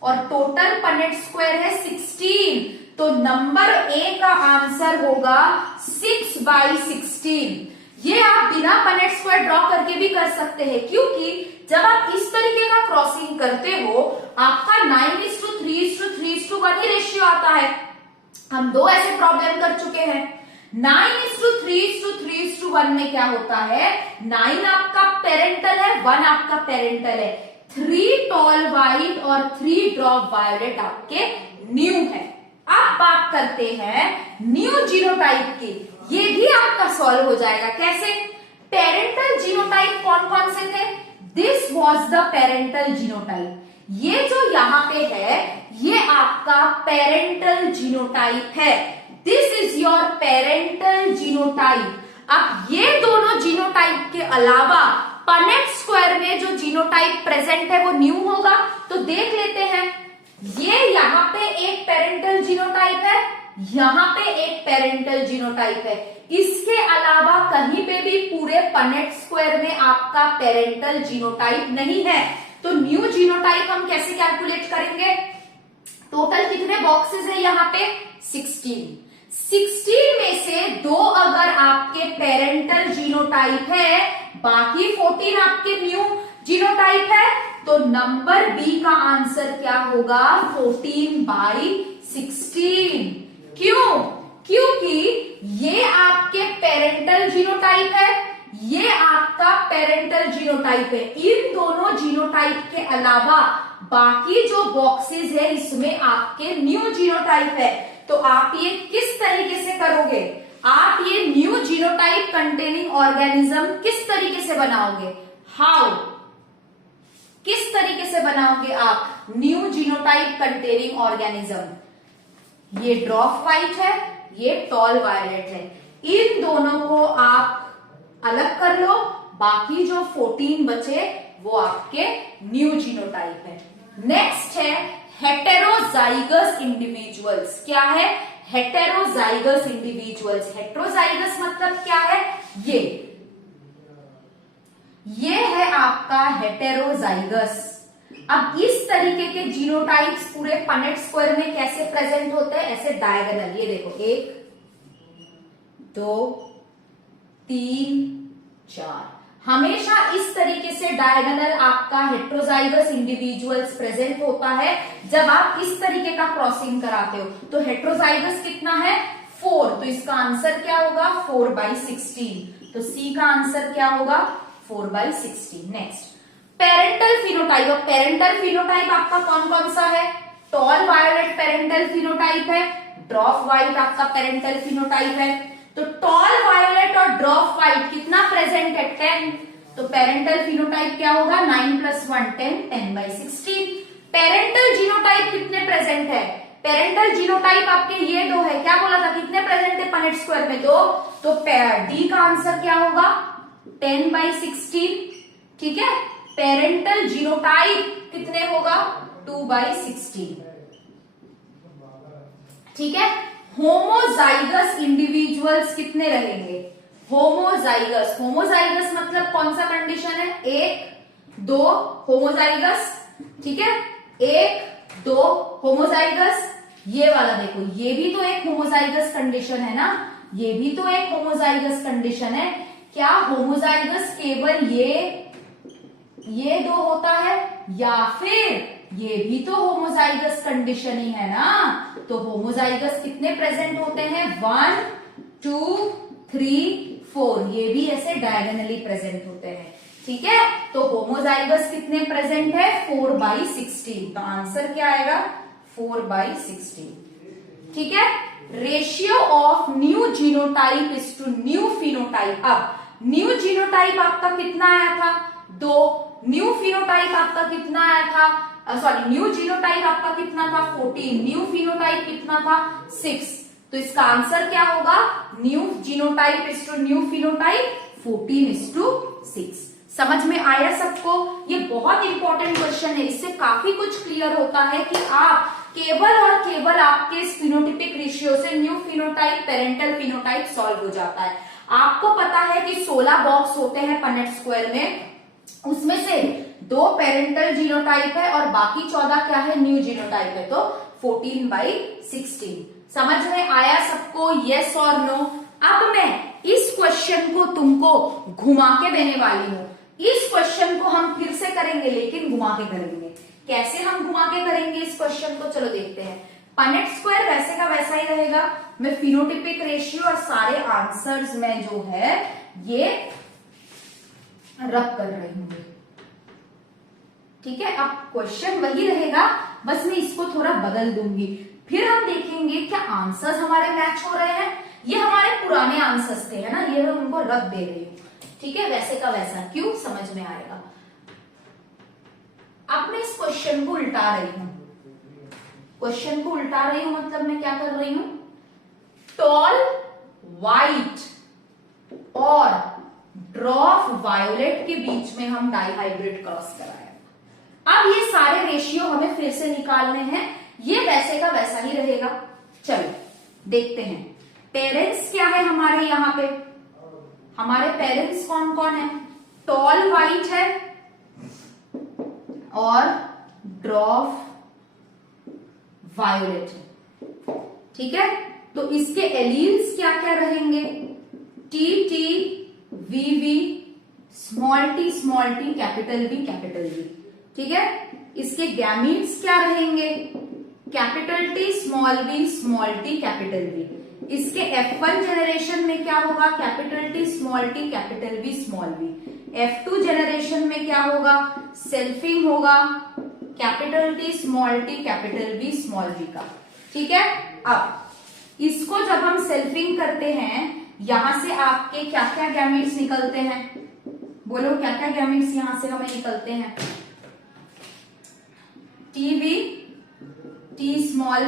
और टोटल पनेट स्क्वायर है 16। तो नंबर ए का आंसर होगा 6/16। ये आप बिना पनेट स्क्वायर ड्रॉ करके भी कर सकते हैं, क्योंकि जब आप इस तरीके का क्रॉसिंग करते हो आपका 9:3:3:1 ही रेशियो आता है। हम 2 ऐसे प्रॉब्लम कर चुके हैं। 9:3:3:1 में क्या होता है, 9 आपका पेरेंटल है, 1 आपका पेरेंटल है, 3 टॉल व्हाइट और 3 ड्रॉप वायलेट आपके न्यू है। अब बात करते हैं न्यू जीनोटाइप की, ये भी आपका सॉल्व हो जाएगा। कैसे? पेरेंटल जीनोटाइप कौन कौन से थे? This was the parental genotype. ये जो यहां पे है ये आपका पेरेंटल जीनोटाइप है। This is your parental genotype. अब ये दोनों जीनोटाइप के अलावा पनेट स्क्वायर में जो जीनोटाइप प्रेजेंट है वो न्यू होगा। तो देख लेते हैं, ये यहां पे एक पेरेंटल जीनोटाइप है, यहां पे एक पेरेंटल जीनोटाइप है। इसके अलावा कहीं पे भी पूरे पनेट स्क्वायर में आपका पेरेंटल जीनोटाइप नहीं है। तो न्यू जीनोटाइप हम कैसे कैलकुलेट करेंगे? टोटल कितने बॉक्सेस है यहाँ पे? 16 में से 2 अगर आपके पेरेंटल जीनोटाइप है, बाकी 14 आपके न्यू जीनोटाइप है, तो नंबर बी का आंसर क्या होगा? 14/16। क्यों? क्योंकि ये आपके पेरेंटल जीनोटाइप है, ये आपका पेरेंटल जीनोटाइप है। इन दोनों जीनोटाइप के अलावा बाकी जो बॉक्सेस है इसमें आपके न्यू जीनोटाइप है। तो आप ये किस तरीके से करोगे? आप ये न्यू जीनोटाइप कंटेनिंग ऑर्गेनिज्म किस तरीके से बनाओगे? हाउ? किस तरीके से बनाओगे आप न्यू जीनोटाइप कंटेनिंग ऑर्गेनिज्म? ये ड्रॉप व्हाइट है, ये टॉल वायलेट है। इन दोनों को आप अलग कर लो, बाकी जो 14 बचे वो आपके न्यू जीनोटाइप है। नेक्स्ट है हेटेरोजाइगस इंडिविजुअल्स। क्या है? Heterozygous individuals. हेटेरोजाइगस मतलब क्या है? ये है आपका हेटेरोजाइगस। अब इस तरीके के जीनोटाइप्स पूरे पनेट स्क्वायर में कैसे प्रेजेंट होते हैं? ऐसे डायगोनल। ये देखो 1 2 3 4, हमेशा इस तरीके से डायगोनल आपका हेटेरोजाइगस इंडिविजुअल्स प्रेजेंट होता है जब आप इस तरीके का क्रॉसिंग कराते हो। तो हेटेरोजाइगस कितना है? 4। तो इसका आंसर क्या होगा? 4/16। तो सी का आंसर क्या होगा? 4/16। Next parental phenotype. और पेरेंटल फिनोटाइप आपका कौन कौन सा है? टॉल वायलेट पेरेंटल फिनोटाइप है, ड्रॉप व्हाइट आपका पेरेंटल फिनोटाइप है। तो टॉल वायलेट और ड्रॉप व्हाइट कितना प्रेजेंट है? 10। तो पेरेंटल फिनोटाइप क्या होगा? 9 + 1 10, 10/16। पेरेंटल जीनोटाइप कितने प्रेजेंट है? पेरेंटल जीनोटाइप आपके ये 2 है। क्या बोला था? कितने प्रेजेंट है पनेट स्क्वायर में? 2। तो डी का आंसर क्या होगा? 10/16। ठीक है। पेरेंटल जीनोटाइप कितने होगा? 2/16। ठीक है। होमोजाइगस इंडिविजुअल्स कितने रहेंगे? होमोजाइगस। होमोजाइगस मतलब कौन सा कंडीशन है? 1 2 होमोजाइगस। ठीक है, 1 2 होमोजाइगस। ये वाला देखो, ये भी तो एक होमोजाइगस कंडीशन है ना, ये भी तो एक होमोजाइगस कंडीशन है। क्या होमोजाइगस केवल ये 2 होता है, या फिर ये भी तो होमोजाइगस कंडीशन ही है ना? तो होमोजाइगस कितने प्रेजेंट होते हैं? 1 2 3 4। ये भी ऐसे डायगोनली प्रेजेंट होते हैं। ठीक है, तो होमोजाइगस कितने प्रेजेंट है? 4/16। तो आंसर क्या आएगा? 4/16। ठीक है। Ratio of new genotype is to new phenotype. अब न्यू जीनोटाइप आपका कितना आया था? 2। न्यू फिनोटाइप आपका कितना आया था? सॉरी, न्यू जीनोटाइप आपका कितना था? 14। न्यू फिनोटाइप कितना था? 6। तो इसका आंसर क्या होगा? New genotype is to new phenotype 14:6। समझ में आया सबको? ये बहुत इंपॉर्टेंट क्वेश्चन है, इससे काफी कुछ क्लियर होता है कि आप केवल और केवल आपके फिनोटिपिक रेशियो से new phenotype parental phenotype solve हो जाता है। आपको पता है कि 16 बॉक्स होते हैं पनेट स्क्वायर में, उसमें से 2 पेरेंटल जीनोटाइप है और बाकी 14 क्या है? न्यू जीनोटाइप है। तो 14/16। समझ में आया सबको? यस और नो? अब मैं इस क्वेश्चन को तुमको घुमा के देने वाली हूं। इस क्वेश्चन को हम फिर से करेंगे, लेकिन घुमा के करेंगे। कैसे हम घुमा के करेंगे इस क्वेश्चन को, चलो देखते हैं। पनेट स्क्वायर वैसे का वैसा ही रहेगा। मैं फिनोटिपिक रेशियो और सारे आंसर्स में जो है ये रब कर रही हूं, ठीक है। अब क्वेश्चन वही रहेगा, बस मैं इसको थोड़ा बदल दूंगी। फिर हम देखेंगे क्या आंसर्स हमारे मैच हो रहे हैं। ये हमारे पुराने आंसर्स थे, है ना, ये मैं उनको रब दे रही हूं, ठीक है, वैसे का वैसा। क्यों, समझ में आएगा। अब मैं इस क्वेश्चन को उल्टा रही हूं। क्वेश्चन को उल्टा रही हूं मतलब मैं क्या कर रही हूं, टॉल व्हाइट और ड्रॉप वायोलेट के बीच में हम डाइहाइब्रिड क्रॉस कराए। अब ये सारे रेशियो हमें फिर से निकालने हैं, ये वैसे का वैसा ही रहेगा। चलो देखते हैं पेरेंट्स क्या है हमारे यहाँ पे। हमारे पेरेंट्स कौन कौन है, टॉल व्हाइट है और ड्रॉप वायोलेट है, ठीक है। तो इसके एलील्स क्या क्या रहेंगे, T T V V small T capital V, ठीक है। इसके गैमीट्स क्या रहेंगे, capital T small T capital V. इसके F1 जनरेशन में क्या होगा, capital T capital V small V. F2 generation में क्या होगा, सेल्फिंग होगा, capital T capital V small V का, ठीक है। अब इसको जब हम सेल्फिंग करते हैं, यहां से आपके क्या क्या गैमेट्स निकलते हैं, बोलो क्या क्या गैमेट्स यहां से हमें निकलते हैं। T small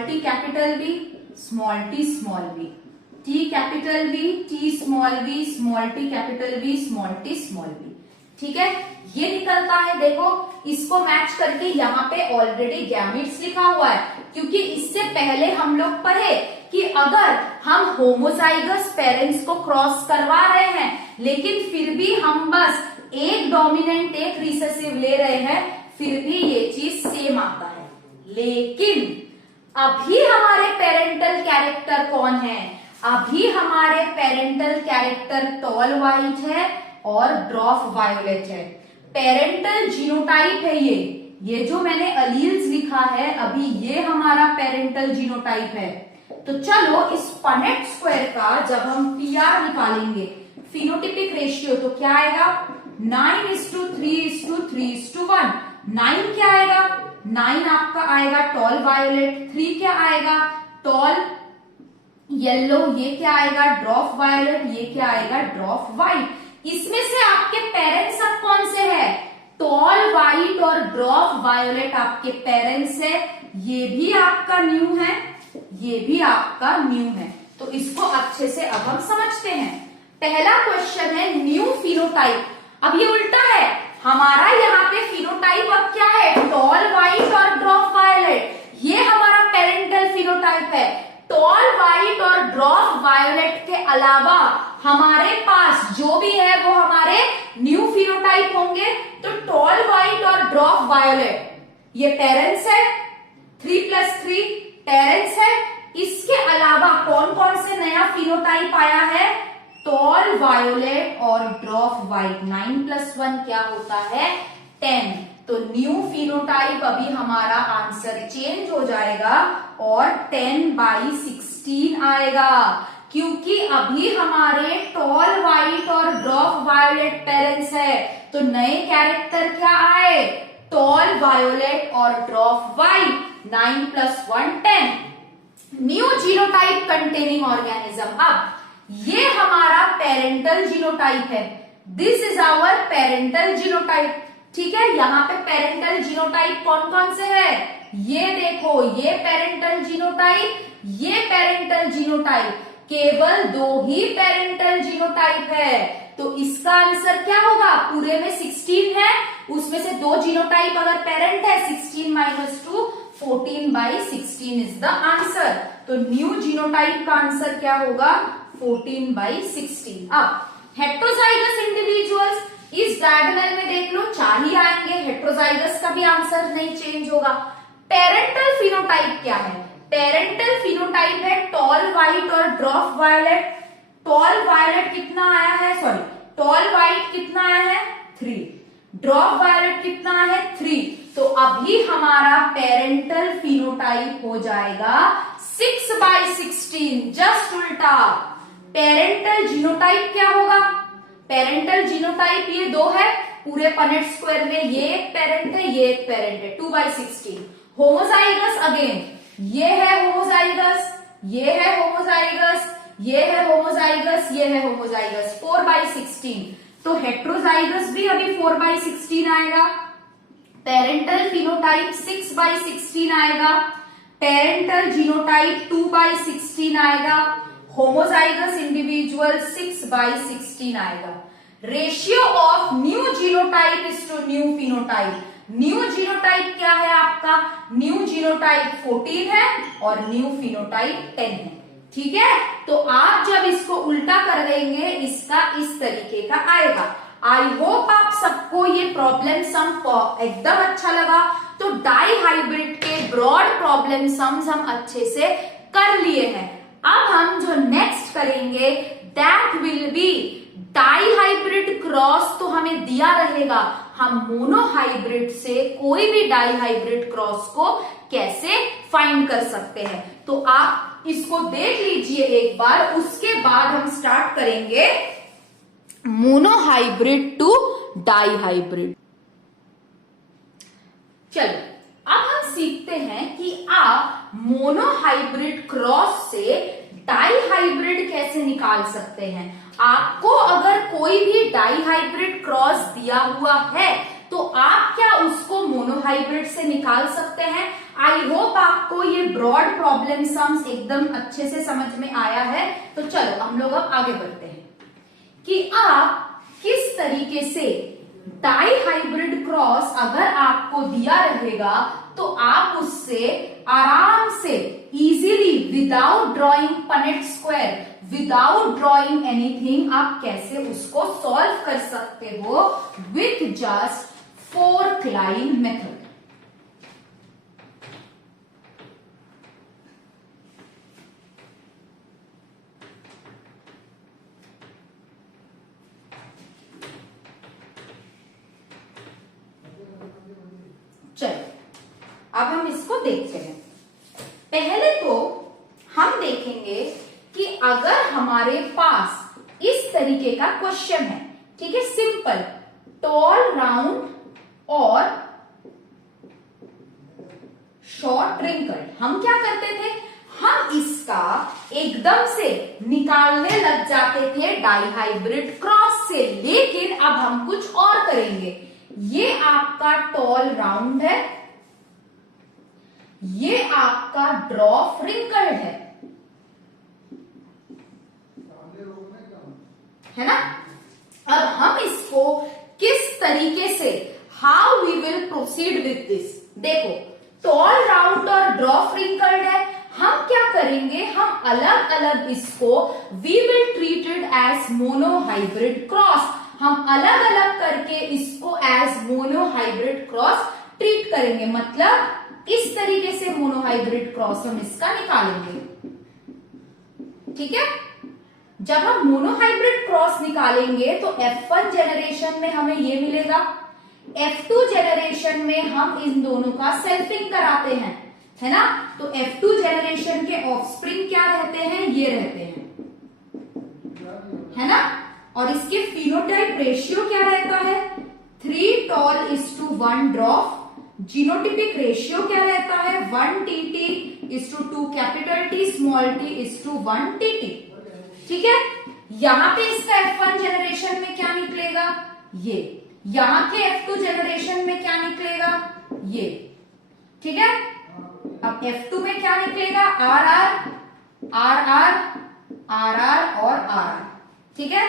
T capital V small V, T capital V T small T capital V small T small V, ठीक है। ये निकलता है, देखो इसको मैच करके यहाँ पे ऑलरेडी गैमेट्स लिखा हुआ है, क्योंकि इससे पहले हम लोग पढ़े कि अगर हम होमोजाइगस पेरेंट्स को क्रॉस करवा रहे हैं, लेकिन फिर भी हम बस एक डोमिनेंट एक रिसेसिव ले रहे हैं, फिर भी ये चीज सेम आता है। लेकिन अभी हमारे पेरेंटल कैरेक्टर कौन है, अभी हमारे पेरेंटल कैरेक्टर टॉल व्हाइट है और ड्रॉप वायोलेट है। पेरेंटल जीनोटाइप है ये जो मैंने अलील्स लिखा है, अभी ये हमारा पेरेंटल जीनोटाइप है। तो चलो इस पनेट स्क्वायर का जब हम PR निकालेंगे, फिनोटिपिक रेशियो, तो क्या आएगा 9:3:3:1। 9 क्या आएगा, 9 आपका आएगा टॉल वायोलेट, 3 क्या आएगा टॉल येलो, ये क्या आएगा ड्रॉप वायोलेट, ये क्या आएगा ड्रॉप व्हाइट। इसमें से आपके पेरेंट्स सब कौन से हैं, टॉल व्हाइट और ड्रॉप वायोलेट आपके पेरेंट्स है। ये भी आपका न्यू है, ये भी आपका न्यू है। तो इसको अच्छे से अब हम समझते हैं। पहला क्वेश्चन है न्यू फिनोटाइप। अब ये उल्टा है, हमारा यहाँ पे फिनोटाइप अब क्या है, टॉल व्हाइट और ड्रॉप वायोलेट, ये हमारा पेरेंटल फिनोटाइप है। टॉल व्हाइट और ड्रॉप वायोलेट के अलावा हमारे पास जो भी है वो हमारे न्यू फिनोटाइप होंगे। तो टॉल व्हाइट और ड्रॉप वायोलेट ये पेरेंट्स है, 3+3 पेरेंट्स है। इसके अलावा कौन कौन से नया फिनोटाइप आया है, टॉल वायोलेट और ड्रॉप व्हाइट। 9+1 क्या होता है 10। तो न्यू फिनोटाइप अभी हमारा आंसर चेंज हो जाएगा और 10/16 आएगा, क्योंकि अभी हमारे टॉल व्हाइट और ड्रॉप वायोलेट पेरेंट्स है। तो नए कैरेक्टर क्या आए, टॉल वायोलेट और dwarf white. 9+1 10, new genotype containing organism. अब ये हमारा पेरेंटल जीनोटाइप है, this is our parental genotype, ठीक है। यहाँ पे पेरेंटल जीनोटाइप कौन कौन से है, ये देखो, ये पेरेंटल जीनोटाइप, ये पेरेंटल जीनोटाइप, केवल 2 ही पेरेंटल जीनोटाइप है। तो इसका आंसर क्या होगा, पूरे में 16 है, उसमें से 2 जीनोटाइप अगर पेरेंट है, 16 - 2 14/16 इज द आंसर। तो न्यू जीनोटाइप का आंसर क्या होगा 14/16। अब हेट्रोजाइगस इंडिविजुअल्स, इस डायगोनल में देख लो 4 ही आएंगे, हेट्रोजाइगस का भी आंसर नहीं चेंज होगा। पेरेंटल फिनोटाइप क्या है, पेरेंटल फिनोटाइप है टॉल व्हाइट और ड्रॉप वायलेट। टॉल वायलेट कितना आया है, सॉरी टॉल व्हाइट कितना आया है 3, ड्रॉप वायलेट कितना है 3। तो अभी हमारा पेरेंटल फिनोटाइप हो जाएगा 6/16, जस्ट उल्टा। पेरेंटल जीनोटाइप क्या होगा, पेरेंटल जीनोटाइप ये दो है पूरे पनेट स्क्वायर में, ये एक पेरेंट है ये एक पेरेंट है, 2/16। होमोजाइगस अगेन, ये है होमोजाइगस, ये है होमोजाइगस, ये है होमोजाइगस, ये है होमोजाइगस, 4/16। तो हेट्रोजाइगस भी अभी 4/16 आएगा। पेरेंटल फिनोटाइप 6/16 आएगा। पेरेंटल जीनोटाइप 2/16 आएगा। होमोजाइगस इंडिविजुअल 6/16 आएगा। Ratio of new genotype is to new phenotype. New genotype क्या है आपका, न्यू जीनोटाइप 14 है और न्यू फिनोटाइप 10 है। ठीक है, तो आप जब इसको उल्टा कर देंगे इसका इस तरीके का आएगा। आई होप आप सबको ये प्रॉब्लम सम एकदम अच्छा लगा। तो डाई हाइब्रिड के ब्रॉड प्रॉब्लम सम्स हम अच्छे से कर लिए हैं। अब हम जो नेक्स्ट करेंगे that will be dihybrid cross. तो हमें दिया रहेगा हम मोनो हाइब्रिड से कोई भी डाई हाइब्रिड क्रॉस को कैसे फाइंड कर सकते हैं। तो आप इसको देख लीजिए एक बार, उसके बाद हम स्टार्ट करेंगे monohybrid to dihybrid. चलो अब हम सीखते हैं कि आप मोनो हाइब्रिड क्रॉस से डाई हाइब्रिड कैसे निकाल सकते हैं। आपको अगर कोई भी डाई हाइब्रिड क्रॉस दिया हुआ है तो आप क्या उसको मोनो हाइब्रिड से निकाल सकते हैं। आई होप आपको ये ब्रॉड प्रॉब्लम सम्स एकदम अच्छे से समझ में आया है। तो चलो हम लोग अब आगे बढ़ते हैं कि आप किस तरीके से डाई हाइब्रिड क्रॉस अगर आपको दिया रहेगा तो आप उससे आराम से easily without drawing Punnett square, without drawing anything, आप कैसे उसको सॉल्व कर सकते हो विथ जस्ट 4 लाइन मेथड। चलो अब हम इसको देखते हैं। पहले तो हम देखेंगे कि अगर हमारे पास इस तरीके का क्वेश्चन है, ठीक है, सिंपल टॉल राउंड और शॉर्ट रिंकल्ड, हम क्या करते थे, हम इसका एकदम से निकालने लग जाते थे डाई हाइब्रिड क्रॉस से। लेकिन अब हम कुछ और करेंगे। ये आपका टॉल राउंड है, ये आपका ड्रॉप रिंकल्ड है ना। अब हम इसको किस तरीके से, how we will proceed with this. देखो टॉल राउंड और ड्रॉप रिंकल्ड है, हम क्या करेंगे, हम अलग अलग इसको we will treat it as monohybrid cross. हम अलग अलग करके इसको as monohybrid cross treat करेंगे। मतलब इस तरीके से मोनो हाइब्रिड क्रॉस हम इसका निकालेंगे। ठीक है, जब हम मोनो हाइब्रिड क्रॉस निकालेंगे तो F1 जेनरेशन में हमें ये मिलेगा, F2 जेनरेशन में हम इन दोनों का सेल्फिंग कराते हैं, है ना। तो F2 जेनरेशन के ऑफस्प्रिंग क्या रहते हैं, ये रहते हैं, है ना। और इसके फिनोटाइप रेशियो क्या रहता है, 3 tall is to 1 dwarf. Genotypic ratio क्या रहता है, 1 TT is to 2 capital T small t is to 1 TT। ठीक है, यहां पे इसका F1 जेनरेशन में क्या निकलेगा, ये। यहां के F2 जेनरेशन में क्या निकलेगा, ये। ठीक है, अब F2 में क्या निकलेगा, RR, RR, RR और RR। ठीक है,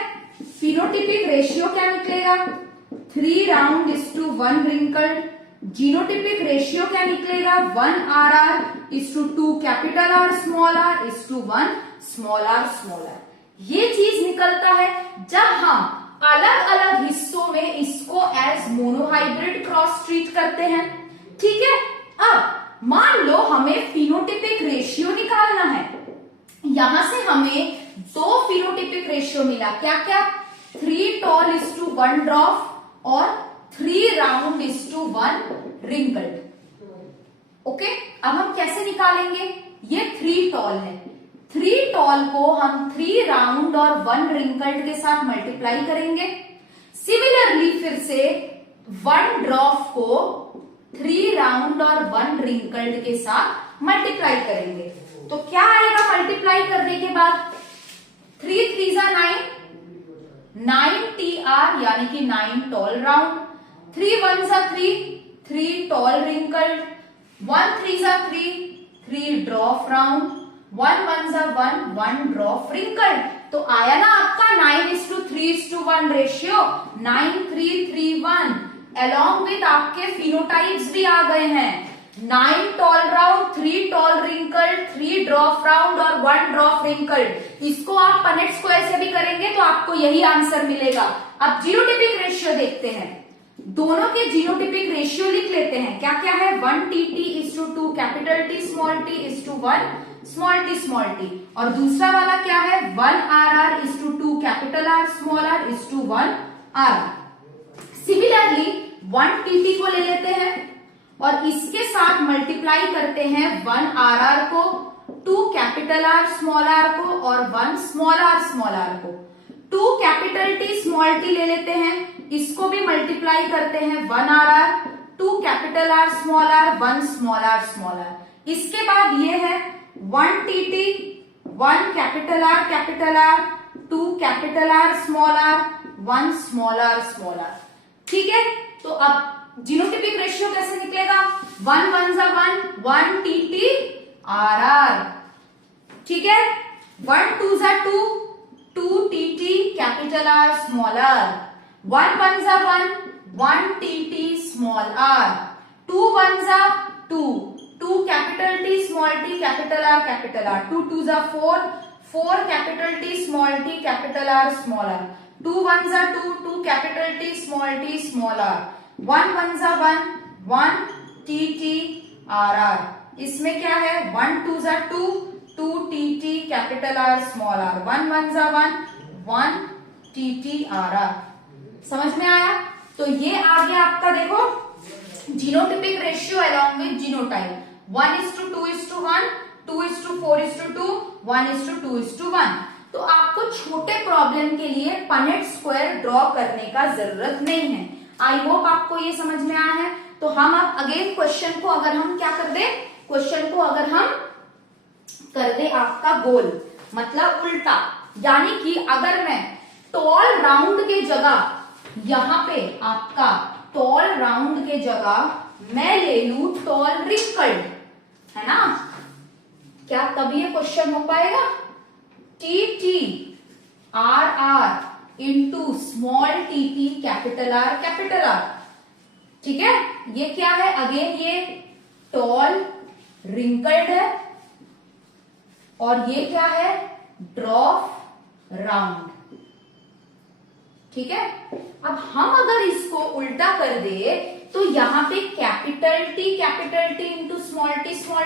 फिनोटिपिक रेशियो क्या निकलेगा, 3 round is to 1 wrinkled. Genotypic ratio क्या निकलेगा, 1 RR is to 2 capital R small r is to 1 small r small r। ये चीज निकलता है जब हम अलग अलग हिस्सों में इसको एज मोनोहाइब्रिड क्रॉस ट्रीट करते हैं। ठीक है, अब मान लो हमें फिनोटिपिक रेशियो हमें दो फिनोटिपिक रेशियो मिला, क्या क्या? 3 टॉल इज टू 1 ड्वार्फ और 3 round is to 1 wrinkled. Okay, अब हम कैसे निकालेंगे? ये 3 टॉल है, 3 टॉल को हम 3 राउंड और 1 रिंकल्ड के साथ मल्टीप्लाई करेंगे। सिमिलरली फिर से 1 ड्वार्फ को 3 राउंड और 1 रिंकल्ड के साथ मल्टीप्लाई करेंगे। तो क्या आएगा मल्टीप्लाई करने के बाद? 3 3 जा 9, 9 TR यानी कि 9 टॉल राउंड, 3 1 जा 3, 3 टॉल रिंकल्ड, 1 3 जा 3, 3 ड्वार्फ राउंड, 1 1 जा 1, 1 ड्वार्फ रिंकल्ड। तो आया ना आपका 9:3:1 रेशियो, 9 3 3 1। अलॉन्ग विद आपके फिनोटाइप्स भी आ गए हैं, 9 tall round, 3 tall wrinkled, 3 dwarf round और 1 ड्वार्फ रिंकल्ड। इसको आप पनेट स्क्वायर से भी करेंगे तो आपको यही आंसर मिलेगा। अब जीनोटिपिक रेशियो देखते हैं, दोनों के जीनोटिपिक रेशियो लिख लेते हैं। क्या क्या है? 1 TT is to 2 capital T small t is to 1 small t। और दूसरा वाला क्या है? 1 RR is to 2 capital R small r is to 1 RR। Similarly 1 TT को ले लेते हैं और इसके साथ मल्टीप्लाई करते हैं 1 RR को, 2 कैपिटल R स्मॉल r को और 1 स्मॉल r को। 2 कैपिटल T स्मॉल t ले लेते हैं, इसको भी मल्टीप्लाई करते हैं 1 RR, 2 capital R small r, 1 small r। इसके बाद ये है 1 TT, 1 capital R, 2 capital R small r, 1 small r। ठीक है, तो अब जीनोटिपिक रेशियो कैसे निकलेगा? 1 1 जा 1, 1 TT RR। ठीक है, 1 2 जा 2, 2 TT capital R small r, 1 1 जा 1, 1 TT स्मॉल r, 2 1 जा 2, 2 capital T small t capital R, 2 2 जा 4, 4 capital T small t capital R small r, 2 1 जा 2, 2 कैपिटल T स्मॉल r, 1 1 जा 1, 1 TT RR। इसमें क्या है? 1 2 जा 2, 2 TT capital R small r, 1 1 जा 1, 1 TT RR। समझ में आया? तो ये आ गया आपका, देखो genotypic ratio along with genotype, 1:2:1, 2:4:2, 1:2:1। तो आपको छोटे प्रॉब्लम के लिए पनेट स्क्वायर ड्रॉ करने का जरूरत नहीं है। आई होप आपको ये समझ में आया है। तो हम अब अगेन क्वेश्चन को अगर हम क्या कर दे, क्वेश्चन को अगर हम कर दे आपका गोल, मतलब उल्टा, यानी कि अगर मैं टॉल राउंड के जगह, यहां पे आपका टॉल राउंड के जगह मैं ले लू टॉल रिंकल्ड, है ना? क्या तभी ये क्वेश्चन हो पाएगा? TT RR into small TT capital R। ठीक है, ये क्या है? अगेन ये टॉल रिंकल्ड है और ये क्या है? Dwarf round. ठीक है, अब हम अगर इसको उल्टा कर दे तो यहाँ पे capital T into small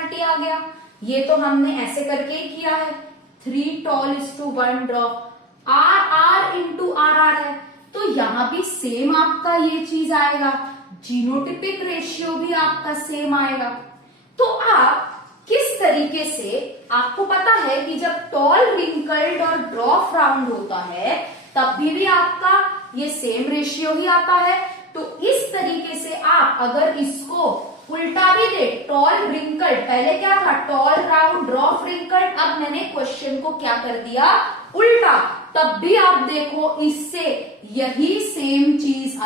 t आ गया। ये तो हमने ऐसे करके ही किया है, 3 tall is to 1 dwarf, RR into RR है, तो यहाँ भी सेम आपका ये चीज आएगा, जीनोटिपिक रेशियो भी आपका सेम आएगा। तो आप किस तरीके से, आपको पता है कि जब टॉल रिंकल्ड और ड्वार्फ राउंड होता है तब भी आपका ये सेम रेशियो ही आता है। तो इस तरीके से आप अगर इसको उल्टा भी दे, टॉल रिंकल्ड, पहले क्या था? टॉल राउंड ड्वार्फ रिंकल्ड, अब मैंने क्वेश्चन को क्या कर दिया? उल्टा, तब भी आप देखो इससे यही सेम चीज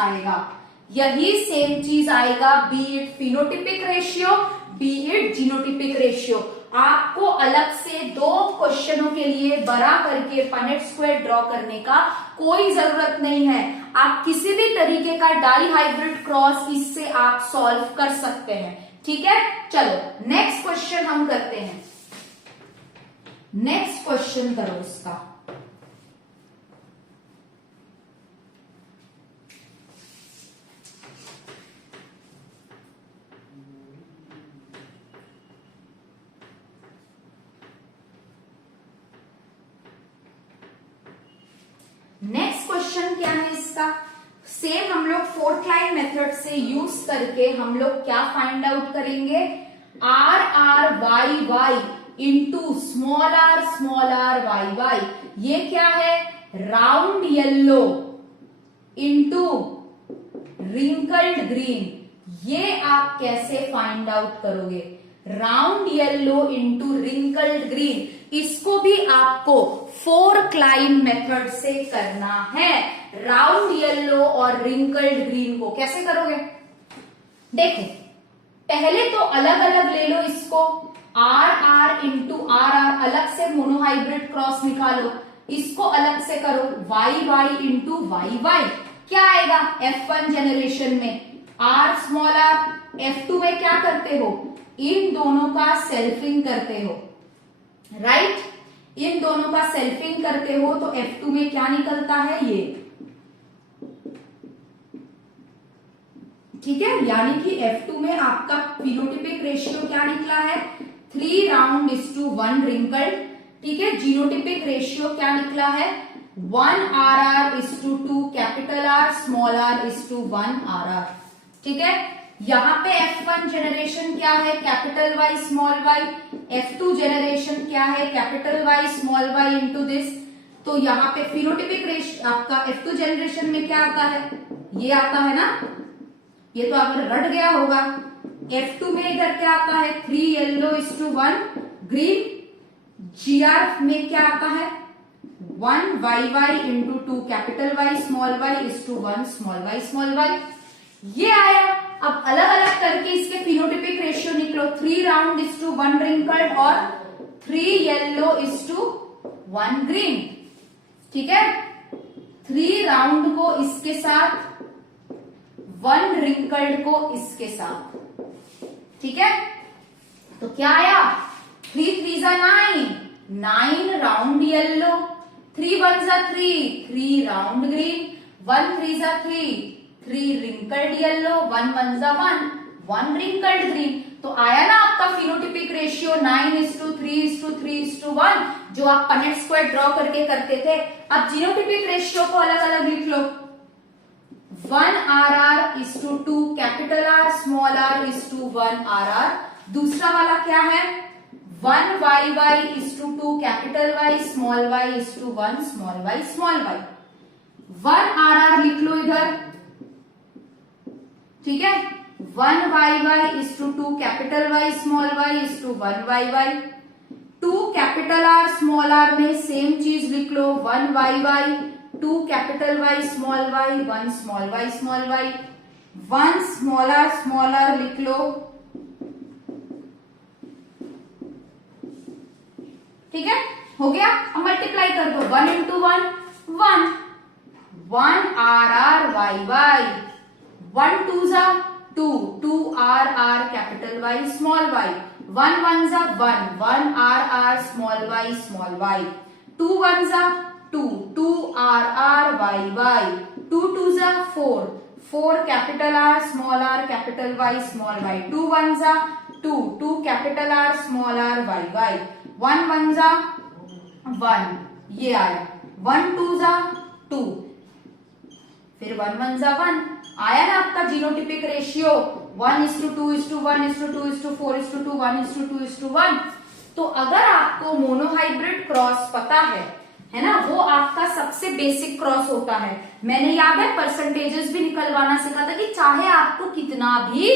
आएगा, B it phenotypic ratio, B it genotypic ratio. आपको अलग से दो क्वेश्चनों के लिए बड़ा करके पनेट स्क्वायर ड्रॉ करने का कोई जरूरत नहीं है। आप किसी भी तरीके का डाई हाइब्रिड क्रॉस इससे आप सॉल्व कर सकते हैं। ठीक है, चलो नेक्स्ट क्वेश्चन हम करते हैं। नेक्स्ट क्वेश्चन करो इसका। क्वेश्चन क्या है इसका, सेम हम लोग फोर्थ लाइन मेथड से यूज करके हम लोग क्या फाइंड आउट करेंगे, R R Y Y into small R Y Y, ये क्या है, round yellow into wrinkled green. ये आप कैसे फाइंड आउट करोगे, round yellow into wrinkled green, इसको भी आपको फोर्थ लाइन मेथड से करना है। राउंड येलो और रिंकल्ड ग्रीन को कैसे करोगे, देखो पहले तो अलग अलग ले लो इसको, R R into R R, अलग से मोनोहाइब्रिड क्रॉस निकालो, इसको अलग से करो, Y Y into Y Y, क्या आएगा F1 जनरेशन में आर स्मॉल आर, F2 में क्या करते हो, इन दोनों का सेल्फिंग करते हो, राइट, इन दोनों का सेल्फिंग करते हो तो F2 में क्या निकलता है, ये, ठीक है, यानी कि F2 में आपका फिनोटिपिक रेशियो क्या निकला है, 3 राउंड इज टू 1 रिंकल्ड, ठीक है, जीनोटिपिक रेशियो क्या निकला है, 1 RR is to 2 capital R small r is to 1 RR, ठीक है। यहाँ पे F1 जनरेशन क्या है, capital Y small y, F2 generation क्या है, capital Y small y into this, तो यहाँ पे फिनोटिपिक रेशियो आपका F2 जनरेशन में क्या आता है, ये आता है ना, ये तो अगर रट गया होगा, F2 में इधर क्या आता है, 3 yellow is to 1 green, GR में क्या आता है, 1 YY into 2 capital Y small y is to 1 small y, ये आया। अब अलग अलग करके इसके फिनोटिपिक रेशियो निकलो, 3 राउंड इज टू 1 रिंकल्ड और 3 येलो इज टू 1 ग्रीन, ठीक है, 3 राउंड को इसके साथ, 1 रिंकल्ड को इसके साथ, ठीक है, तो क्या आया, 3 3 जा 9 राउंड येलो, 3 1 जा 3 राउंड ग्रीन, 1 3 जा 3 रिंकल्ड येलो, 1 1 जा 1 रिंकल्ड ग्रीन, तो आया ना आपका फिनोटिपिक रेशियो 9:3:3:1, जो आप पनेट स्क्वायर ड्रॉ करके करते थे। अब जीनोटिपिक रेशियो को अलग अलग लिख लो, 1 RR is to 2 capital R small r is to 1 RR, दूसरा वाला क्या है, 1 YY is to 2 capital Y small y is to 1 small y, 1 RR लिख लो इधर, ठीक है, 1 YY is to 2 capital Y small y is to 1 YY, 2 capital R small r में same चीज लिख लो, 1 YY, 2 capital Y small y, 1 small y, 1 small r लिख लो, ठीक है, हो गया। अब मल्टीप्लाई कर दो, 1 इंटू 1 RR YY, 1 2 जा 2 RR capital Y small y, 1 1 जा 1 RR स्मॉल y, 2 1 जा 2 RR YY, 2 2 जा 4 capital R small r capital Y small y, 2 1 जा 2 capital R small r YY, 1 1 जा 1, ये आया, 1 2 जा 2, फिर 1 1 जा 1, आया ना आपका जीनोटिपिक रेशियो 1:2:1:2:4:2:1:2 तो अगर आपको मोनोहाइब्रिड क्रॉस पता है ना, वो आपका सबसे बेसिक क्रॉस होता है। मैंने याद है परसेंटेजेस भी निकलवाना सिखा था कि चाहे आपको कितना भी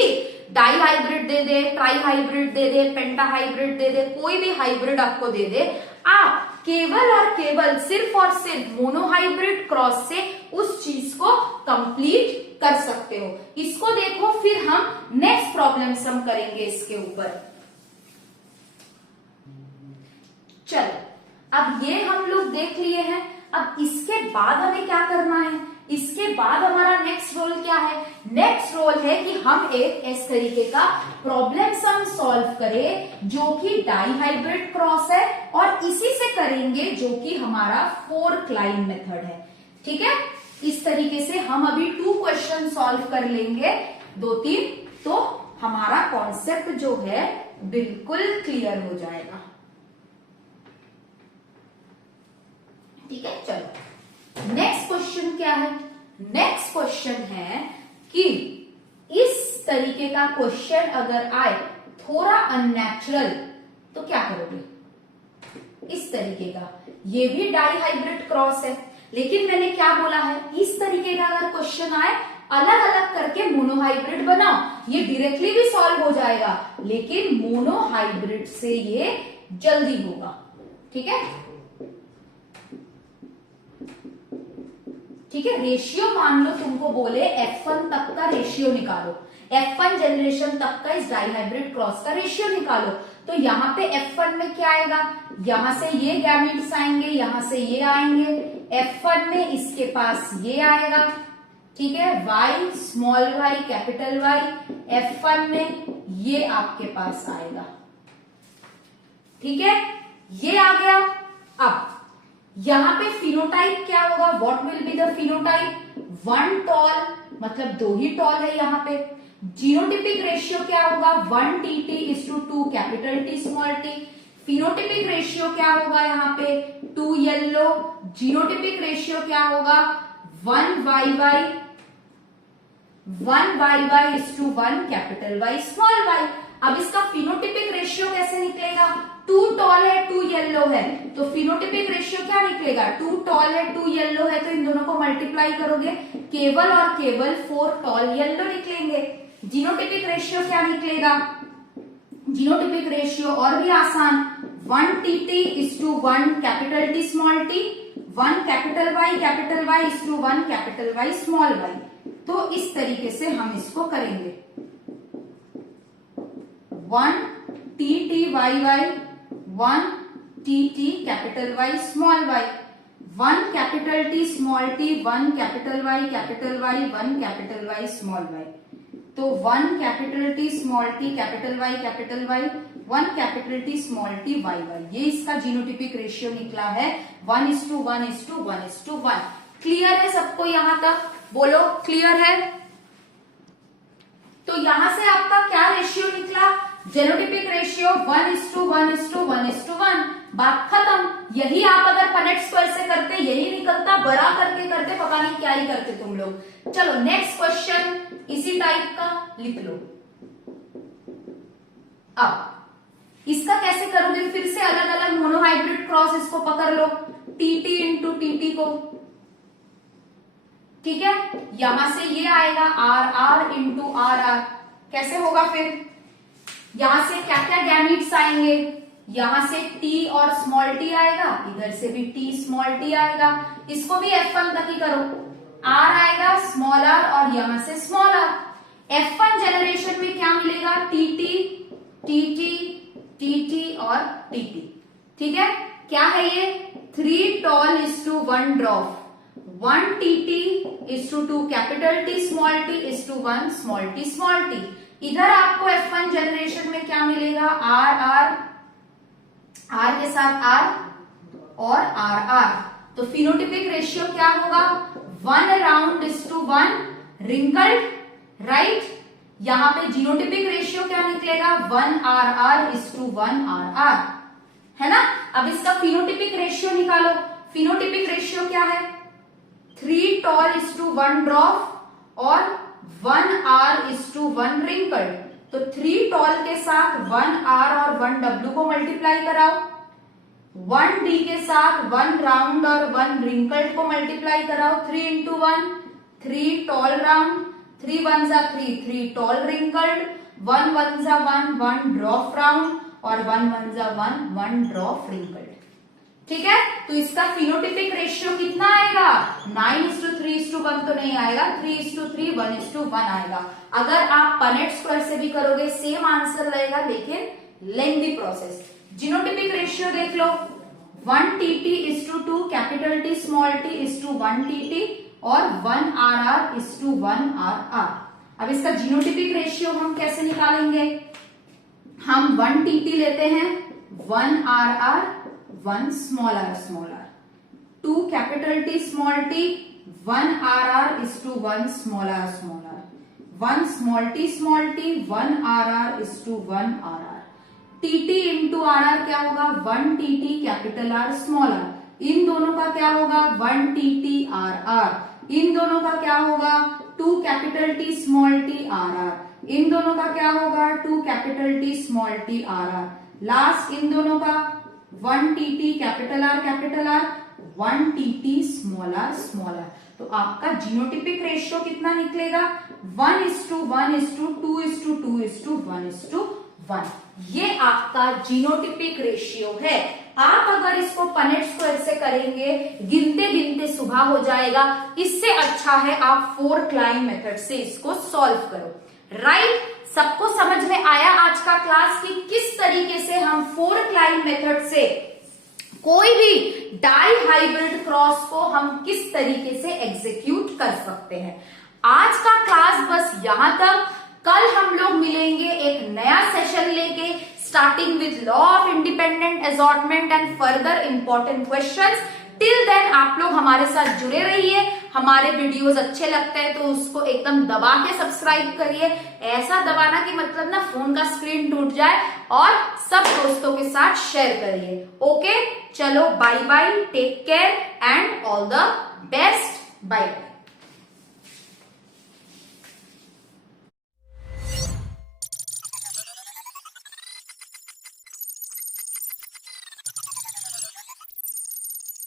डाई हाइब्रिड दे दे, ट्राई हाइब्रिड दे दे, पेंटा हाइब्रिड दे दे, कोई भी हाइब्रिड आपको दे दे, आप केवल और केवल सिर्फ और सिर्फ मोनोहाइब्रिड क्रॉस से उस चीज को कंप्लीट कर सकते हो। इसको देखो, फिर हम नेक्स्ट प्रॉब्लम्स हम करेंगे इसके ऊपर। चलो, अब ये हम लोग देख लिए हैं। अब इसके बाद हमें क्या करना है, इसके बाद हमारा नेक्स्ट रोल क्या है, नेक्स्ट रोल है कि हम एक इस तरीके का प्रॉब्लम सम सॉल्व करें जो कि डाई हाइब्रिड क्रॉस है, और इसी से करेंगे जो कि हमारा फोर्थ लाइन मेथड है। ठीक है, इस तरीके से हम अभी 2 क्वेश्चन सॉल्व कर लेंगे, 2-3, तो हमारा कॉन्सेप्ट जो है बिल्कुल क्लियर हो जाएगा। ठीक है, चलो नेक्स्ट नेक्स्ट क्वेश्चन क्या है? नेक्स्ट क्वेश्चन है कि इस तरीके का क्वेश्चन अगर आए थोड़ा अननेचुरल तो क्या करोगे? इस तरीके का, ये भी डाई हाइब्रिड क्रॉस है, लेकिन मैंने क्या बोला है, इस तरीके का अगर क्वेश्चन आए अलग अलग करके मोनोहाइब्रिड बनाओ, ये डायरेक्टली भी सॉल्व हो जाएगा, लेकिन मोनोहाइब्रिड से ये जल्दी होगा। ठीक है, ठीक है। रेशियो मान लो तुमको बोले F1 तक का रेशियो निकालो, F1 जनरेशन तक का इस डाई हाइब्रिड क्रॉस का रेशियो निकालो, तो यहाँ पे F1 में क्या आएगा, यहां से ये गैमीट्स आएंगे, यहां से ये आएंगे, F1 में इसके पास ये आएगा, ठीक है, Y small y capital Y, F1 में ये आपके पास आएगा। ठीक है, ये आ गया। अब यहां पे फिनोटाइप क्या होगा, what will be the phenotype, one tall, मतलब दो ही टॉल है यहाँ पे। जीनोटिपिक रेशियो क्या होगा, 1T/2 capital T small t। Phenotypic ratio क्या होगा यहाँ पे, 2 येलो। जीनोटिपिक रेशियो क्या होगा, 1YY/1 capital Y small y। अब इसका फिनोटिपिक रेशियो कैसे निकलेगा, 2 टॉल है 2 येलो है, तो फिनोटिपिक रेशियो क्या निकलेगा, 2 टॉल है 2 येलो है, तो इन दोनों को मल्टीप्लाई करोगे, केवल और केवल 4 टॉल येलो निकलेंगे। जीनोटिपिक रेशियो क्या निकलेगा, जीनोटिपिक रेशियो और भी आसान, 1T/1 capital T small t, 1 capital Y capital Y = 1 capital Y small y। तो इस तरीके से हम इसको करेंगे, 1TTYY 1TT capital Y small y, 1 capital T small t, 1 capital Y capital Y, 1 capital Y small y। तो 1 capital T small t capital Y capital Y, 1 capital T small t YY, ये इसका genotypic ratio निकला है 1:1:1:1। Clear है सबको यहां तक? बोलो क्लियर है? तो यहां से आपका क्या रेशियो निकला, जेनोटिपिक रेशियो 1:1:1:1। बात खत्म। यही आप अगर पनेट स्क्वायर से करते यही निकलता, बड़ा करके करते पता नहीं क्या ही करते तुम लोग। चलो नेक्स्ट क्वेश्चन इसी टाइप का लिख लो। अब इसका कैसे करोगे, फिर से अलग अलग मोनोहाइब्रिड क्रॉस इसको पकड़ लो, TT/TT को, ठीक है, यहां से ये आएगा RR/RR, कैसे होगा फिर, यहां से क्या क्या गैमीट्स आएंगे, यहां से T और स्मॉल t आएगा, इधर से भी T स्मॉल t आएगा, इसको भी F1 तक ही करो, R आएगा स्मॉल r और यहां से स्मॉल r। F1 जनरेशन में क्या मिलेगा, TT TT TT और TT, ठीक है, क्या है ये, 3 tall/1 drop, 1TT/2 capital T small t = 1 small t small t। इधर आपको F1 जनरेशन में क्या मिलेगा, R के साथ R और RR। तो फिनोटिपिक रेशियो क्या होगा, 1 रिंकल्ड, राइट। यहां पे जीनोटिपिक रेशियो क्या निकलेगा, 1RR/1 RR, है ना। अब इसका फिनोटिपिक रेशियो निकालो, फिनोटिपिक रेशियो क्या है, 3 tall/1 ड्रॉप और 1R/1 रिंकल्ड। तो 3 टॉल के साथ 1R और 1W को मल्टीप्लाई कराओ, 1D के साथ 1 राउंड और 1 रिंकल्ड को मल्टीप्लाई कराओ, 3 × 1 3 tall round, 3 1 = 3 tall wrinkled, 1 1 = 1 drop round और 1 1 = 1 ड्रॉप रिंकल्ड, ठीक है। तो इसका फिनोटिपिक रेशियो कितना आएगा, 9:3:1 तो नहीं आएगा, 3:3 1:1 आएगा। अगर आप पनेट स्क्वायर से भी करोगे सेम आंसर रहेगा, लेकिन लेंथी प्रोसेस। जीनोटिपिक रेशियो देख लो, 1TT/2 capital T small t = 1TT और 1RR/1 RR। अब इसका जीनोटिपिक रेशियो हम कैसे निकालेंगे, हम 1TT लेते हैं, 1RR 1 small r, 2 capital T small t, 1 RR/1 small r, 1 small t, 1 RR/1 RR। TT × RR क्या होगा, 1TT capital R small r इन दोनों का क्या होगा 1TTRR, इन दोनों का क्या होगा 2 capital T small t RR, इन दोनों का क्या होगा 2 capital T small t RR, last in दोनों का 1TT capital R 1TT small r। तो आपका जीनोटिपिक रेशियो कितना निकलेगा 1:1:2:2:1:1। ये आपका जीनोटिपिक रेशियो है। आप अगर इसको पनेट स्क्वायर से करेंगे गिनते गिनते सुबह हो जाएगा। इससे अच्छा है आप 4 क्लाइन मेथड से इसको सॉल्व करो। राइट, सबको समझ में आया आज का क्लास कि किस तरीके से हम 4 क्लाइन मेथड से कोई भी डाई हाइब्रिड क्रॉस को हम किस तरीके से एग्जीक्यूट कर सकते हैं। आज का क्लास बस यहां तक। कल हम लोग मिलेंगे एक नया सेशन लेके, starting with law of independent assortment and further important questions. Till then आप लोग हमारे साथ जुड़े रहिए। हमारे वीडियोस अच्छे लगते हैं तो उसको एकदम दबा के सब्सक्राइब करिए। ऐसा दबाना कि मतलब ना फोन का स्क्रीन टूट जाए, और सब दोस्तों के साथ शेयर करिए। ओके, चलो bye bye, take care and all the best. Bye bye.